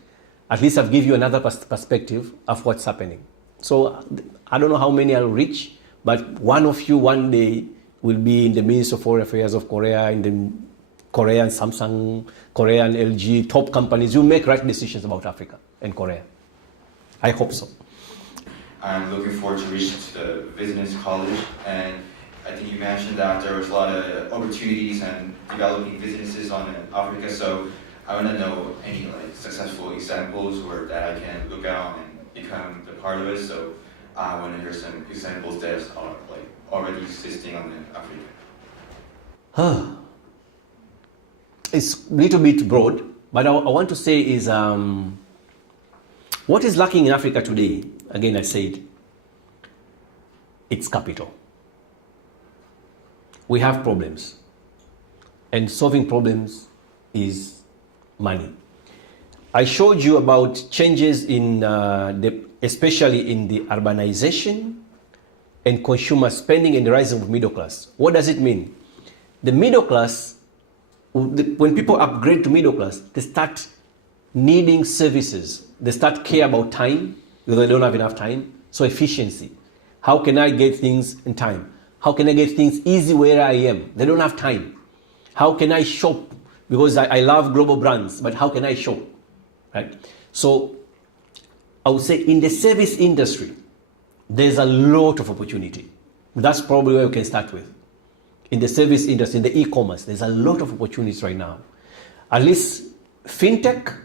At least I've given you another perspective of what's happening. So I don't know how many I'll reach, but one of you one day will be in the Ministry of Foreign Affairs of Korea, in the Korean Samsung, Korean LG, top companies. You make right decisions about Africa and Korea. I hope so. I'm looking forward to reaching to the business college, and I think you mentioned that there was a lot of opportunities and developing businesses on Africa. So I want to know any successful examples where that I can look out and become the part of it. So I want to hear some examples that are already existing on Africa. It's a little bit broad, but I want to say is what is lacking in Africa today, again I said, it's capital. We have problems, and solving problems is money. I showed you about changes in, especially in the urbanization and consumer spending and the rise of middle class. What does it mean? The middle class, when people upgrade to middle class, they start needing services. They start care about time because they don't have enough time. So efficiency. How can I get things in time? How can I get things easy where I am? They don't have time. How can I shop? Because I love global brands, but how can I shop? Right? So I would say in the service industry, there's a lot of opportunity. That's probably where we can start with. In the service industry, in the e-commerce, there's a lot of opportunities right now. At least fintech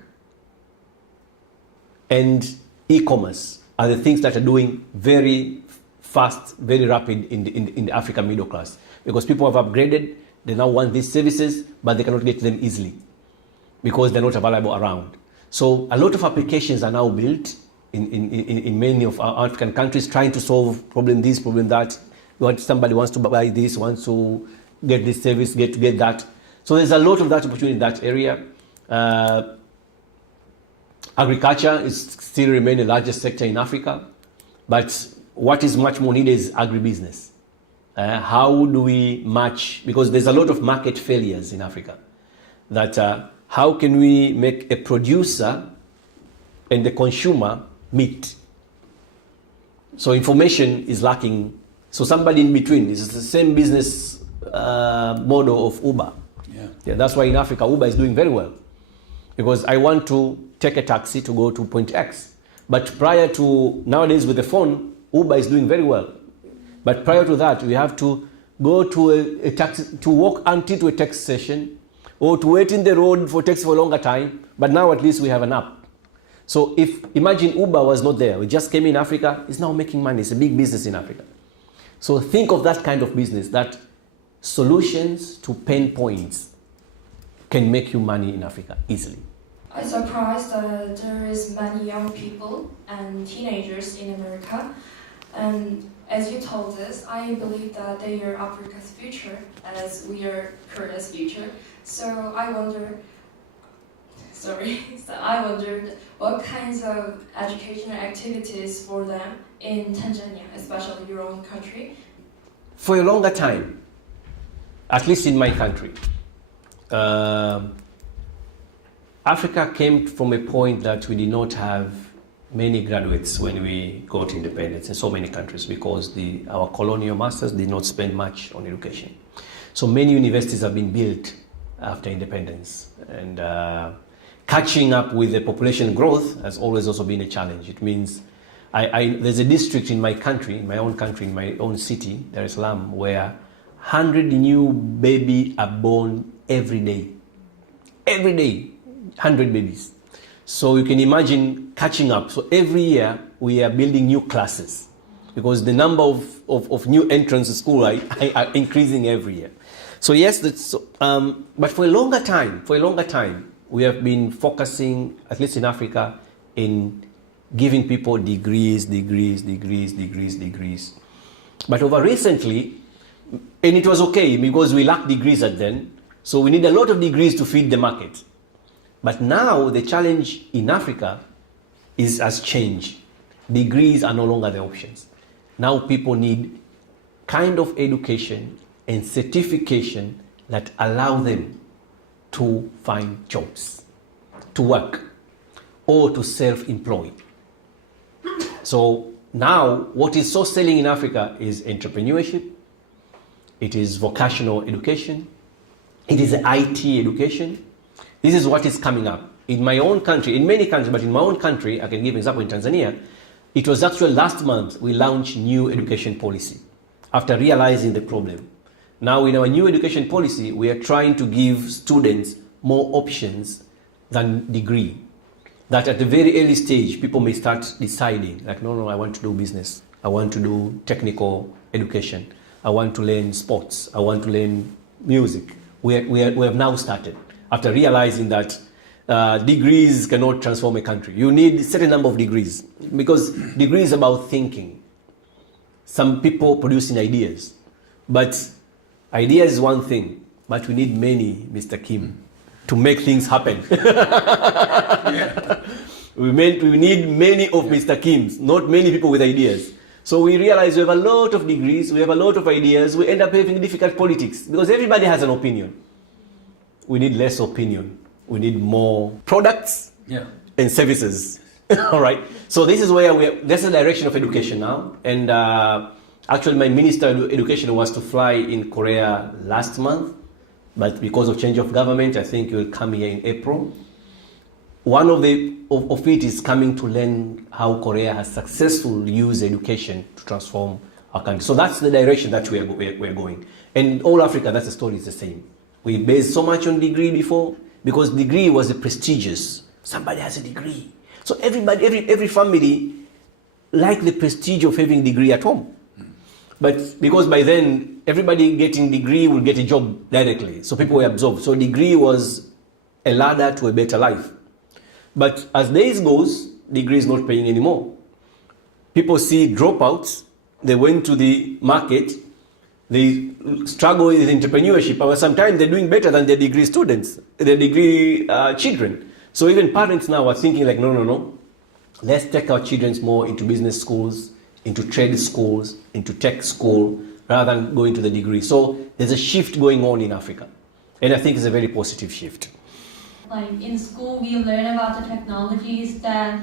and e-commerce are the things that are doing very fast, very rapid in the African middle class. Because people have upgraded, they now want these services, but they cannot get them easily because they're not available around. So a lot of applications are now built in many of our African countries trying to solve problem this, problem that. Somebody wants to buy this, wants to get this service, get that. So there's a lot of that opportunity in that area. Agriculture is still remain the largest sector in Africa, but what is much more needed is agribusiness. How do we match, because there's a lot of market failures in Africa, that how can we make a producer and the consumer meet? So information is lacking. So somebody in between, is the same business model of Uber. Yeah, that's why in Africa Uber is doing very well. Because I want to take a taxi to go to point X. But prior to, nowadays with the phone, Uber is doing very well. But prior to that, we have to go to a taxi, to walk until to a taxi station, or to wait in the road for taxi for a longer time. But now at least we have an app. So if, imagine Uber was not there, we just came in Africa, it's now making money, it's a big business in Africa. So think of that kind of business, that solutions to pain points can make you money in Africa easily. I'm surprised that there is many young people and teenagers in America, and as you told us, I believe that they are Africa's future, as we are Korea's future. So I wondered what kinds of educational activities for them in Tanzania, especially your own country. For a longer time, at least in my country, Africa came from a point that we did not have many graduates when we got independence in so many countries, because our colonial masters did not spend much on education. So many universities have been built after independence, and catching up with the population growth has always also been a challenge. It means there's a district in my country, in my own city, Dar es Salaam, where 100 new babies are born every day. Every day, 100 babies. So you can imagine catching up. So every year we are building new classes, because the number of new entrants to school are increasing every year. So yes, but for a longer time, we have been focusing, at least in Africa, in giving people degrees. But over recently, and it was okay because we lacked degrees at then, so we need a lot of degrees to feed the market. But now the challenge in Africa has changed. Degrees are no longer the options. Now people need kind of education and certification that allow them to find jobs, to work, or to self-employ. So now what is so selling in Africa is entrepreneurship, it is vocational education, it is IT education. This is what is coming up. In my own country, in many countries, but in my own country, I can give an example in Tanzania, it was actually last month we launched new education policy after realizing the problem. Now in our new education policy, we are trying to give students more options than degree. That at the very early stage, people may start deciding, like, no, I want to do business. I want to do technical education. I want to learn sports. I want to learn music. We have now started, after realizing that degrees cannot transform a country. You need a certain number of degrees, because degree is about thinking. Some people producing ideas, but ideas is one thing, but we need many, Mr. Kim, to make things happen. We need many of Mr. Kims, not many people with ideas. So we realize we have a lot of degrees, we have a lot of ideas, we end up having difficult politics, because everybody has an opinion. We need less opinion. We need more products and services. All right. So this is where that's the direction of education now. And actually, my Minister of Education was to fly in Korea last month, but because of change of government, I think he will come here in April. One of it is coming to learn how Korea has successfully used education to transform our country. So that's the direction that we're going. And all Africa, that's the story is the same. We based so much on degree before, because degree was prestigious. Somebody has a degree. So everybody, every family like the prestige of having a degree at home. But because by then, everybody getting degree will get a job directly. So people were absorbed. So degree was a ladder to a better life. But as days goes, degree is not paying anymore. People see dropouts. They went to the market. They struggle with entrepreneurship. But sometimes they're doing better than their degree students, their degree children. So even parents now are thinking like, no. Let's take our children more into business schools, into trade schools, into tech school, rather than going to the degree. So there's a shift going on in Africa. And I think it's a very positive shift. Like in school, we learn about the technologies that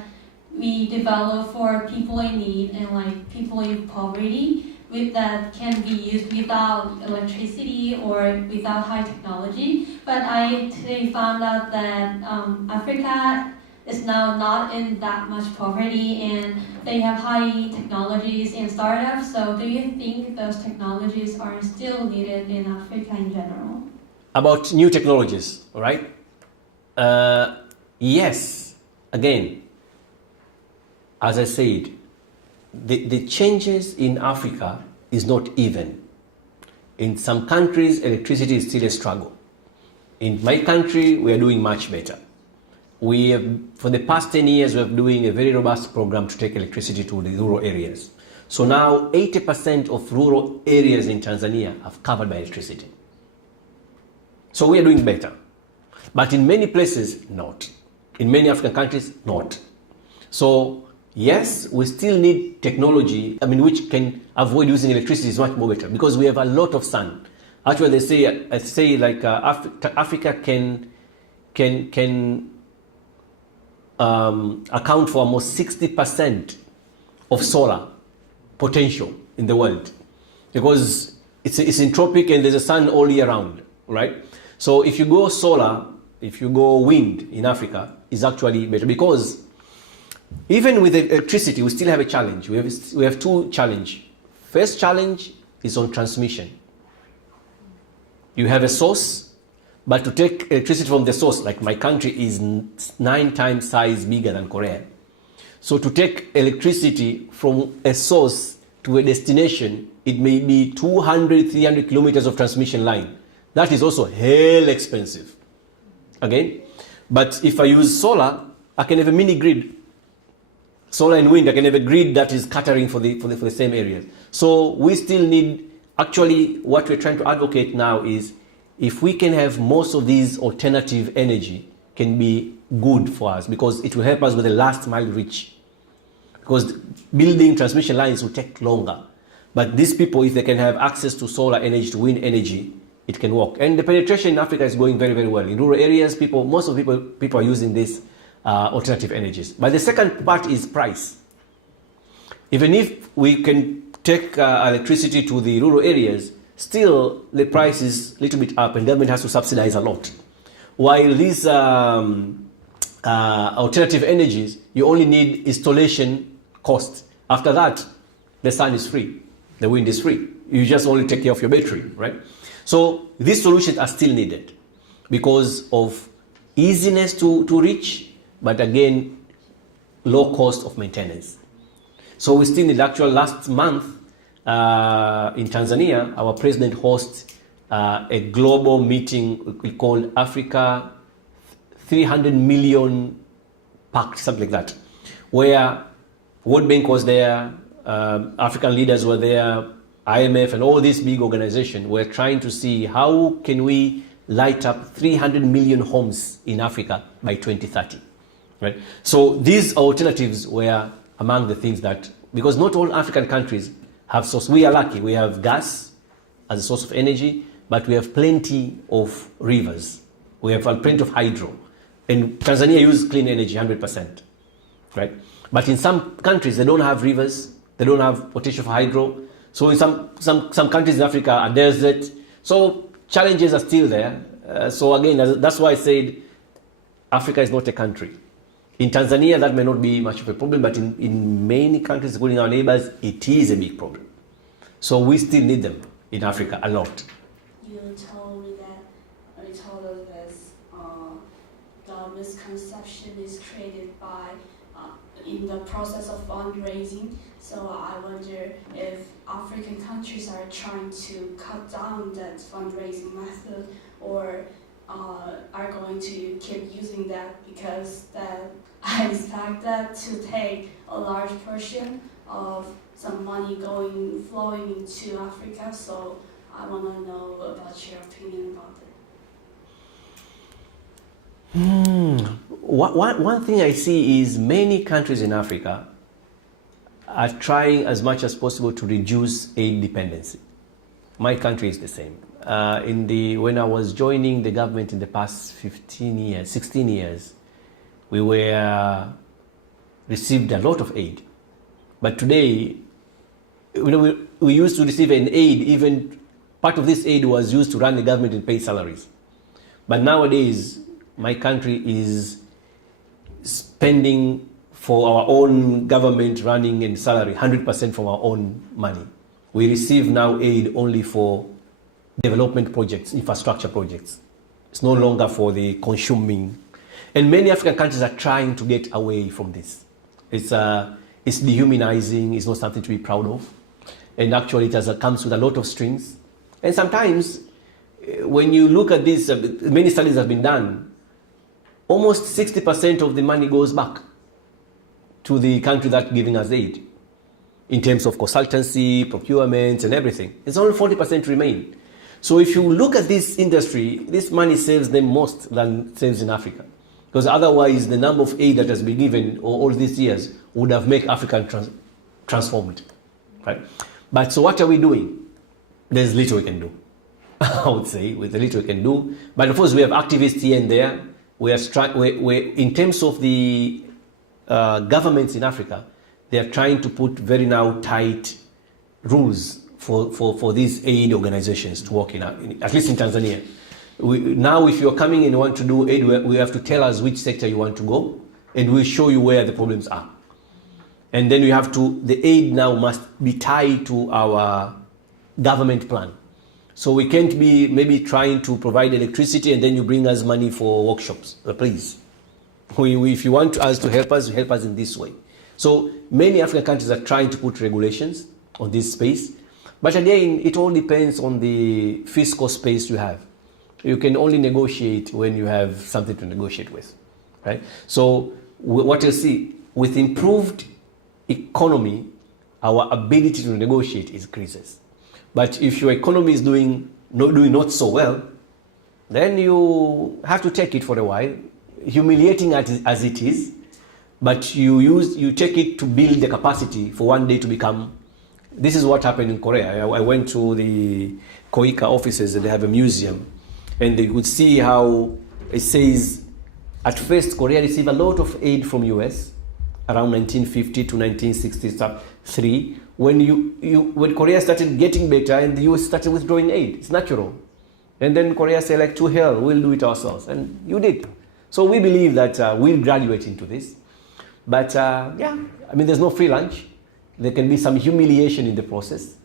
we develop for people in need and like people in poverty that can be used without electricity or without high technology. But I today found out that Africa is now not in that much poverty and they have high technologies and startups. So do you think those technologies are still needed in Africa in general? About new technologies, all right? Yes. Again, as I said, the changes in Africa is not even. In some countries, electricity is still a struggle. In my country, we are doing much better. We have, for the past 10 years, we are doing a very robust program to take electricity to the rural areas. So now 80% of rural areas in Tanzania are covered by electricity. So we are doing better. But in many places, not. In many African countries, not. So yes, we still need technology, which can avoid using electricity is much more better because we have a lot of sun. Actually, they say like Africa can account for almost 60% of solar potential in the world because it's in tropic and there's a sun all year round, right? So if you go solar, if you go wind in Africa, is actually better because even with electricity, we still have a challenge. We have two challenges. First challenge is on transmission. You have a source, but to take electricity from the source, like my country is 9 times size bigger than Korea. So to take electricity from a source to a destination, it may be 200, 300 kilometers of transmission line. That is also hell expensive. Again, but if I use solar, I can have a mini grid. Solar and wind, I can have a grid that is catering for the same areas. So we still need, actually what we're trying to advocate now is if we can have most of these alternative energy can be good for us because it will help us with the last mile reach. Because building transmission lines will take longer. But these people, if they can have access to solar energy, to wind energy, it can work. And the penetration in Africa is going very, very well. In rural areas, most of people are using these alternative energies. But the second part is price. Even if we can take electricity to the rural areas, still the price is a little bit up and government has to subsidize a lot. While these alternative energies, you only need installation cost. After that, the sun is free, the wind is free. You just only take care of your battery, right? So these solutions are still needed because of easiness to reach, but again, low cost of maintenance. So we still need, last month in Tanzania, our president hosts a global meeting we call Africa 300 million Pact, something like that, where World Bank was there, African leaders were there, IMF and all these big organizations were trying to see how can we light up 300 million homes in Africa by 2030, right? So these alternatives were among the things that, because not all African countries have source. We are lucky, we have gas as a source of energy, but we have plenty of rivers. We have plenty of hydro. And Tanzania uses clean energy 100%, right? But in some countries, they don't have rivers, they don't have potential for hydro. So in some countries in Africa are desert. So challenges are still there. So again, that's why I said Africa is not a country. In Tanzania, that may not be much of a problem, but in many countries, including our neighbors, it is a big problem. So we still need them in Africa a lot. You told me that, or you told us that the misconception is created by in the process of fundraising. So I wonder if African countries are trying to cut down that fundraising method, or are going to keep using that, because that I expect that to take a large portion of some money flowing into Africa. So I want to know about your opinion about that. One thing I see is many countries in Africa are trying as much as possible to reduce aid dependency. My country is the same. When I was joining the government in the past 16 years, we received a lot of aid. But today, we used to receive an aid, even part of this aid was used to run the government and pay salaries. But nowadays, my country is spending for our own government running and salary 100% from our own money. We receive now aid only for development projects, infrastructure projects. It's no longer for the consuming. And many African countries are trying to get away from this. It's dehumanizing, it's not something to be proud of. And actually it comes with a lot of strings. And sometimes when you look at this, many studies have been done, almost 60% of the money goes back to the country that's giving us aid in terms of consultancy, procurement, and everything. It's only 40% remain. So if you look at this industry, this money saves them most than saves in Africa. Because otherwise, the number of aid that has been given all these years would have made Africa transformed. Right? But so what are we doing? There's little we can do, I would say, with the little we can do. But of course, we have activists here and there. In terms of the governments in Africa, they are trying to put very now tight rules for these aid organizations to work at least in Tanzania. Now, if you're coming and you want to do aid, we have to tell us which sector you want to go, and we'll show you where the problems are. And then the aid now must be tied to our government plan. So we can't be maybe trying to provide electricity and then you bring us money for workshops. Please. If you want us to help us in this way. So many African countries are trying to put regulations on this space. But again, it all depends on the fiscal space you have. You can only negotiate when you have something to negotiate with, right? So what you see, with improved economy, our ability to negotiate increases. But if your economy is doing not so well, then you have to take it for a while, humiliating as it is, but you take it to build the capacity for one day to become. This is what happened in Korea. I went to the KOICA offices and they have a museum, and they could see how it says, at first Korea received a lot of aid from US around 1950 to 1963. When Korea started getting better and the US started withdrawing aid, it's natural. And then Korea said, like, to hell, we'll do it ourselves. And you did. So we believe that we'll graduate into this. But there's no free lunch. There can be some humiliation in the process.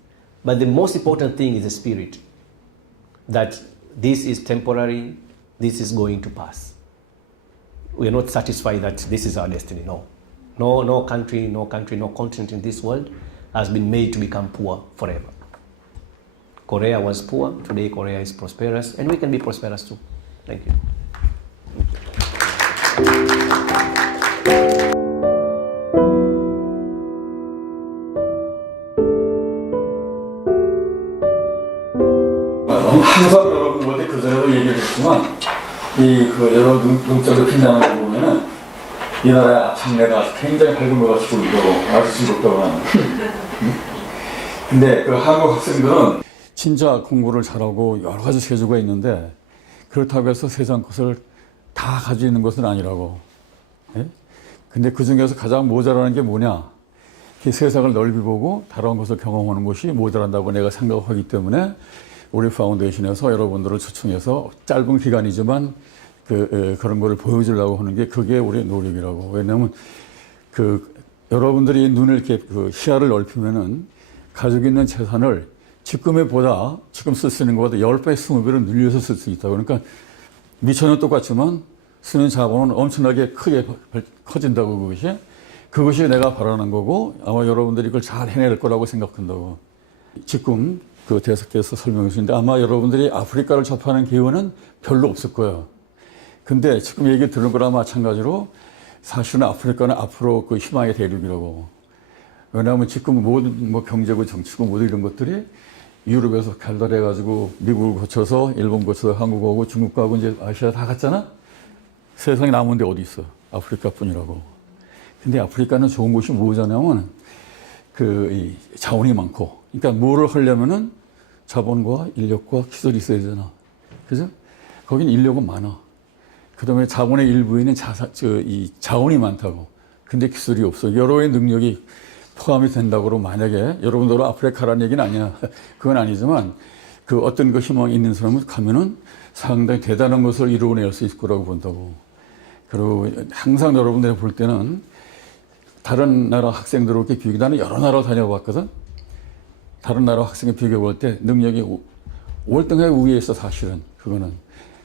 But the most important thing is the spirit. That this is temporary, this is going to pass. We are not satisfied that this is our destiny, no. No country, no continent in this world has been made to become poor forever. Korea was poor, today Korea is prosperous, and we can be prosperous too. Thank you. 항상 여러분한테 그 전에도 얘기했지만 여러 눈적으로 빛나는 거 보면은 이 나라의 장래가 굉장히 밝은 것 같이 보이고 아주 즐겁다고 하는. 근데 그 한국 학생들은 진짜 공부를 잘하고 여러 가지 세조가 있는데 그렇다고 해서 세상 것을 다 가지고 있는 것은 아니라고. 예? 근데 그 중에서 가장 모자라는 게 뭐냐? 세상을 넓이 보고 다른 것을 경험하는 것이 모자란다고 내가 생각하기 때문에 우리 파운데이션에서 여러분들을 초청해서 짧은 기간이지만 그런 거를 보여주려고 하는 게 그게 우리의 노력이라고. 왜냐하면 여러분들이 눈을 이렇게 시야를 넓히면은 가지고 있는 재산을 지금 쓸 수 있는 것보다 10배, 20배로 늘려서 쓸 수 있다. 그러니까 미천은 똑같지만 쓰는 자본은 엄청나게 크게 커진다고 그것이. 그것이 내가 바라는 거고 아마 여러분들이 그걸 잘 해낼 거라고 생각한다고. 지금 그 대사께서 설명해 주는데 아마 여러분들이 아프리카를 접하는 기회는 별로 없을 거예요. 근데 지금 얘기 들은 거랑 마찬가지로 사실은 아프리카는 앞으로 그 희망의 대륙이라고. 왜냐하면 지금 모든 뭐 경제고 정치고 모든 이런 것들이 유럽에서 갈달해가지고 미국을 거쳐서 일본 거쳐서 한국 오고 중국 가고 이제 아시아 다 갔잖아? 세상에 남은 데 어디 있어? 아프리카 뿐이라고. 근데 아프리카는 좋은 곳이 뭐냐면 이 자원이 많고, 그러니까 뭐를 하려면은 자본과 인력과 기술이 있어야 되잖아. 그죠? 거긴 인력은 많아. 그 다음에 자본의 일부에는 이 자원이 많다고. 근데 기술이 없어. 여러 개의 능력이 포함이 된다고 그러면 만약에 여러분들 아프리카라는 얘기는 아니야. 그건 아니지만 그 어떤 그 희망이 있는 사람은 가면은 상당히 대단한 것을 이루어낼 수 있을 거라고 본다고. 그리고 항상 여러분들이 볼 때는 다른 나라 학생들하고 이렇게 비교, 나는 여러 나라 다녀봤거든. 다른 나라 학생에 비교해 볼 때 능력이 월등하게 위에 있어, 사실은. 그거는.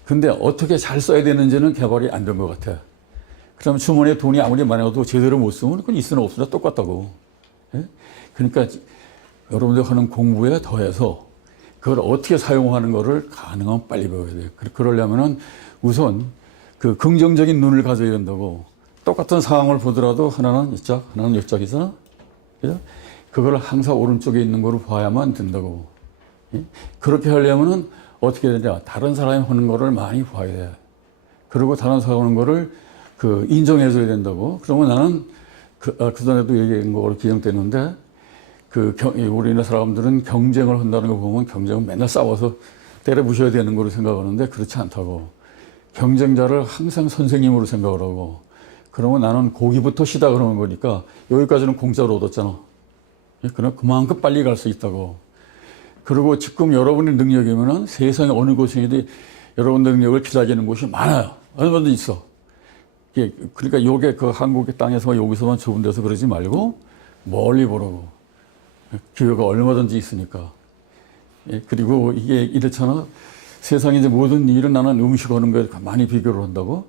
근데 어떻게 잘 써야 되는지는 개발이 안 된 것 같아. 그러면 주머니에 돈이 아무리 많아도 제대로 못 쓰면 그건 있으나 없으나 똑같다고. 예? 그러니까 여러분들 하는 공부에 더해서 그걸 어떻게 사용하는 거를 가능하면 빨리 배워야 돼요. 그러려면은 우선 그 긍정적인 눈을 가져야 된다고. 똑같은 상황을 보더라도 하나는 이쪽, 하나는 이쪽이잖아. 그죠? 그걸 항상 오른쪽에 있는 거로 봐야만 된다고. 예? 그렇게 하려면은 어떻게 되냐. 다른 사람이 하는 거를 많이 봐야 돼. 그리고 다른 사람이 하는 거를 인정해줘야 된다고. 그러면 나는 그전에도 얘기한 거로 기억되는데, 우리나라 사람들은 경쟁을 한다는 거 보면 경쟁은 맨날 싸워서 때려 부셔야 되는 거로 생각하는데 그렇지 않다고. 경쟁자를 항상 선생님으로 생각을 하고, 그러면 나는 고기부터 시작을 하는 거니까 여기까지는 공짜로 얻었잖아. 그럼 그만큼 빨리 갈 수 있다고. 그리고 지금 여러분의 능력이면은 세상에 어느 곳이든 여러분의 능력을 기다리는 곳이 많아요. 얼마든지 있어. 그러니까 요게 그 한국의 땅에서 여기서만 좁은 데서 그러지 말고 멀리 보라고. 기회가 얼마든지 있으니까. 그리고 이게 이렇잖아. 세상에 이제 모든 일은 나는 음식 하는 거에 많이 비교를 한다고.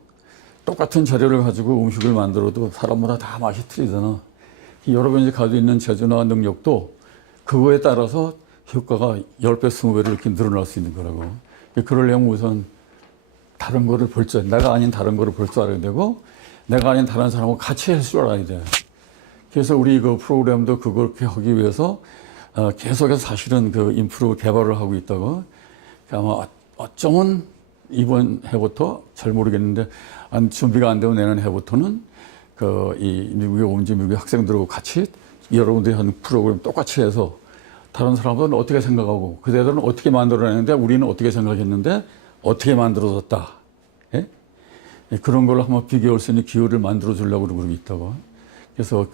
똑같은 재료를 가지고 음식을 만들어도 사람마다 다 맛이 틀리잖아. 여러분이 가지고 있는 재주나 능력도 그거에 따라서 효과가 10배, 20배로 이렇게 늘어날 수 있는 거라고. 그러려면 우선 다른 거를 볼 줄, 내가 아닌 다른 거를 볼 줄 알아야 되고, 내가 아닌 다른 사람하고 같이 할 줄 알아야 돼. 그래서 우리 그 프로그램도 그렇게 하기 위해서 계속해서 사실은 그 인프로 개발을 하고 있다고. 아마 어쩌면 이번 해부터 잘 모르겠는데, 준비가 안 되면 내년 해부터는 이 미국에 온 미국의 학생들하고 같이 여러분들이 하는 프로그램 똑같이 해서 다른 사람들은 어떻게 생각하고 그들은 어떻게 만들어내는데 우리는 어떻게 생각했는데 어떻게 만들어졌다. 예? 그런 걸 한번 비교할 수 있는 기회를 만들어 주려고 그러고 있다고. 그래서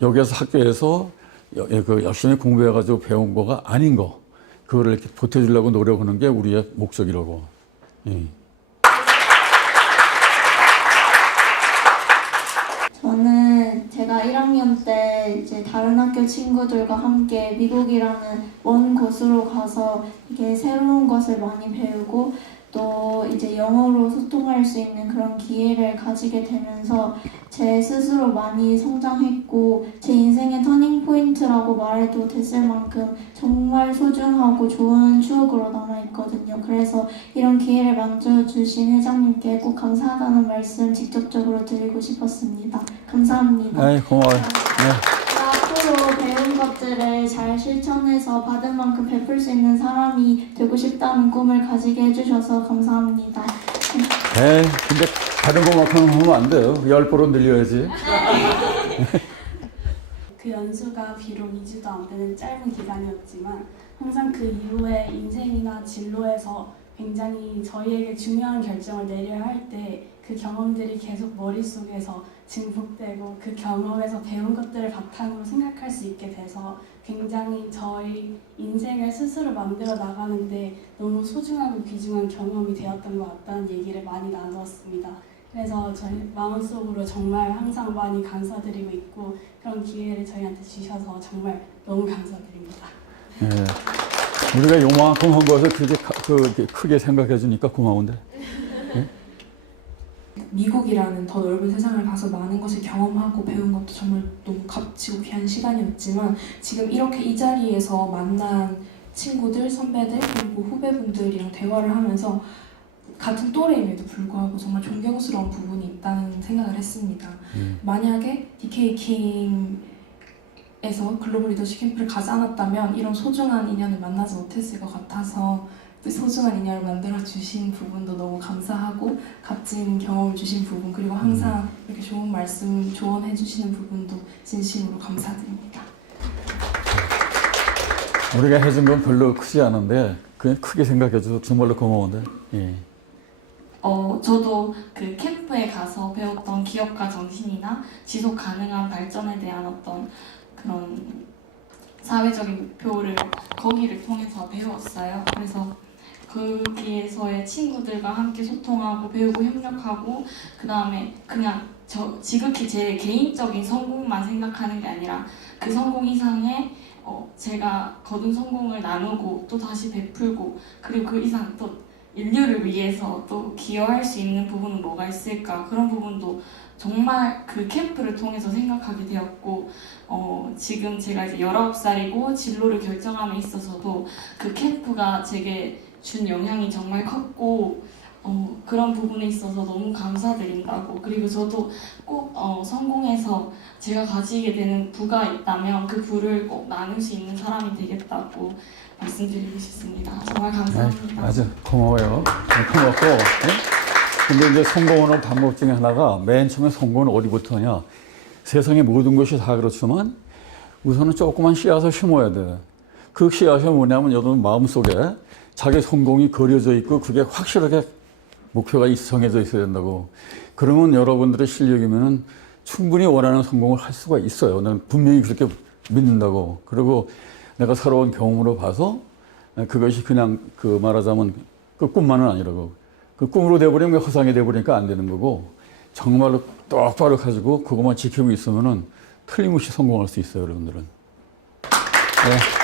여기에서 학교에서 열심히 공부해가지고 배운 거가 아닌 거, 그거를 이렇게 보태주려고 노력하는 게 우리의 목적이라고. 예. 저는 제가 1학년 때 이제 다른 학교 친구들과 함께 미국이라는 먼 곳으로 가서 이게 새로운 것을 많이 배우고 또 이제 영어로 소통할 수 있는 그런 기회를 가지게 되면서 제 스스로 많이 성장했고 제 인생의 터닝 포인트라고 말해도 됐을 만큼 정말 소중하고 좋은 추억으로 남아있거든요. 그래서 이런 기회를 만들어주신 회장님께 꼭 감사하다는 말씀 직접적으로 드리고 싶었습니다. 감사합니다. 네, 고마워요. 앞으로 배운 것들을 잘 실천해서 받은 만큼 베풀 수 있는 사람이 되고 싶다는 꿈을 가지게 해주셔서 감사합니다. 근데 다른 것만큼 하면 안 돼요. 10배로 늘려야지. 그 연수가 비록 2주도 안 되는 짧은 기간이었지만 항상 그 이후에 인생이나 진로에서 굉장히 저희에게 중요한 결정을 내려야 할 때 그 경험들이 계속 머릿속에서 증폭되고 그 경험에서 배운 것들을 바탕으로 생각할 수 있게 돼서 굉장히 저희 인생을 스스로 만들어 나가는데 너무 소중하고 귀중한 경험이 되었던 것 같다는 얘기를 많이 나누었습니다. 그래서 저희 마음속으로 정말 항상 많이 감사드리고 있고 그런 기회를 저희한테 주셔서 정말 너무 감사드립니다. 네. 우리가 요만큼 한 것을 그렇게 크게 생각해 주니까 고마운데. 네? 미국이라는 더 넓은 세상을 가서 많은 것을 경험하고 배운 것도 정말 너무 값지고 귀한 시간이었지만 지금 이렇게 이 자리에서 만난 친구들, 선배들 그리고 후배분들이랑 대화를 하면서 같은 또래임에도 불구하고 정말 존경스러운 부분이 있다는 생각을 했습니다. 만약에 DKKIM에서 글로벌 리더십 캠프를 가지 않았다면 이런 소중한 인연을 만나지 못했을 것 같아서 소중한 인연을 만들어주신 부분도 너무 감사하고 값진 경험을 주신 부분 그리고 항상 이렇게 좋은 말씀 조언해주시는 부분도 진심으로 감사드립니다. 우리가 해준 건 별로 크지 않은데 그냥 크게 생각해줘서 정말로 고마운데. 예. 저도 그 캠프에 가서 배웠던 기업가 정신이나 지속 가능한 발전에 대한 어떤 그런 사회적인 목표를 거기를 통해서 배웠어요. 그래서 거기에서의 친구들과 함께 소통하고 배우고 협력하고 그 다음에 그냥 지극히 제 개인적인 성공만 생각하는 게 아니라 그 성공 이상의 제가 거둔 성공을 나누고 또 다시 베풀고 그리고 그 이상 또 인류를 위해서 또 기여할 수 있는 부분은 뭐가 있을까 그런 부분도 정말 그 캠프를 통해서 생각하게 되었고 지금 제가 이제 19살이고 진로를 결정함에 있어서도 그 캠프가 제게 준 영향이 정말 컸고 그런 부분에 있어서 너무 감사드린다고 그리고 저도 꼭 성공해서 제가 가지게 되는 부가 있다면 그 부를 꼭 나눌 수 있는 사람이 되겠다고 말씀드리고 싶습니다. 정말 감사합니다. 맞아, 고마워요. 고맙고. 네? 근데 이제 성공하는 방법 중에 하나가 맨 처음에 성공은 어디부터냐? 세상의 모든 것이 다 그렇지만 우선은 조그만 씨앗을 심어야 돼. 그 씨앗이 뭐냐면 여러분 마음속에 자기 성공이 그려져 있고 그게 확실하게 목표가 정해져 있어야 된다고. 그러면 여러분들의 실력이면은 충분히 원하는 성공을 할 수가 있어요. 나는 분명히 그렇게 믿는다고. 그리고 내가 새로운 경험으로 봐서 그것이 그냥 그 말하자면 그 꿈만은 아니라고. 그 꿈으로 돼버리면 허상이 돼버리니까 안 되는 거고 정말로 똑바로 가지고 그것만 지키고 있으면은 틀림없이 성공할 수 있어요, 여러분들은. 네.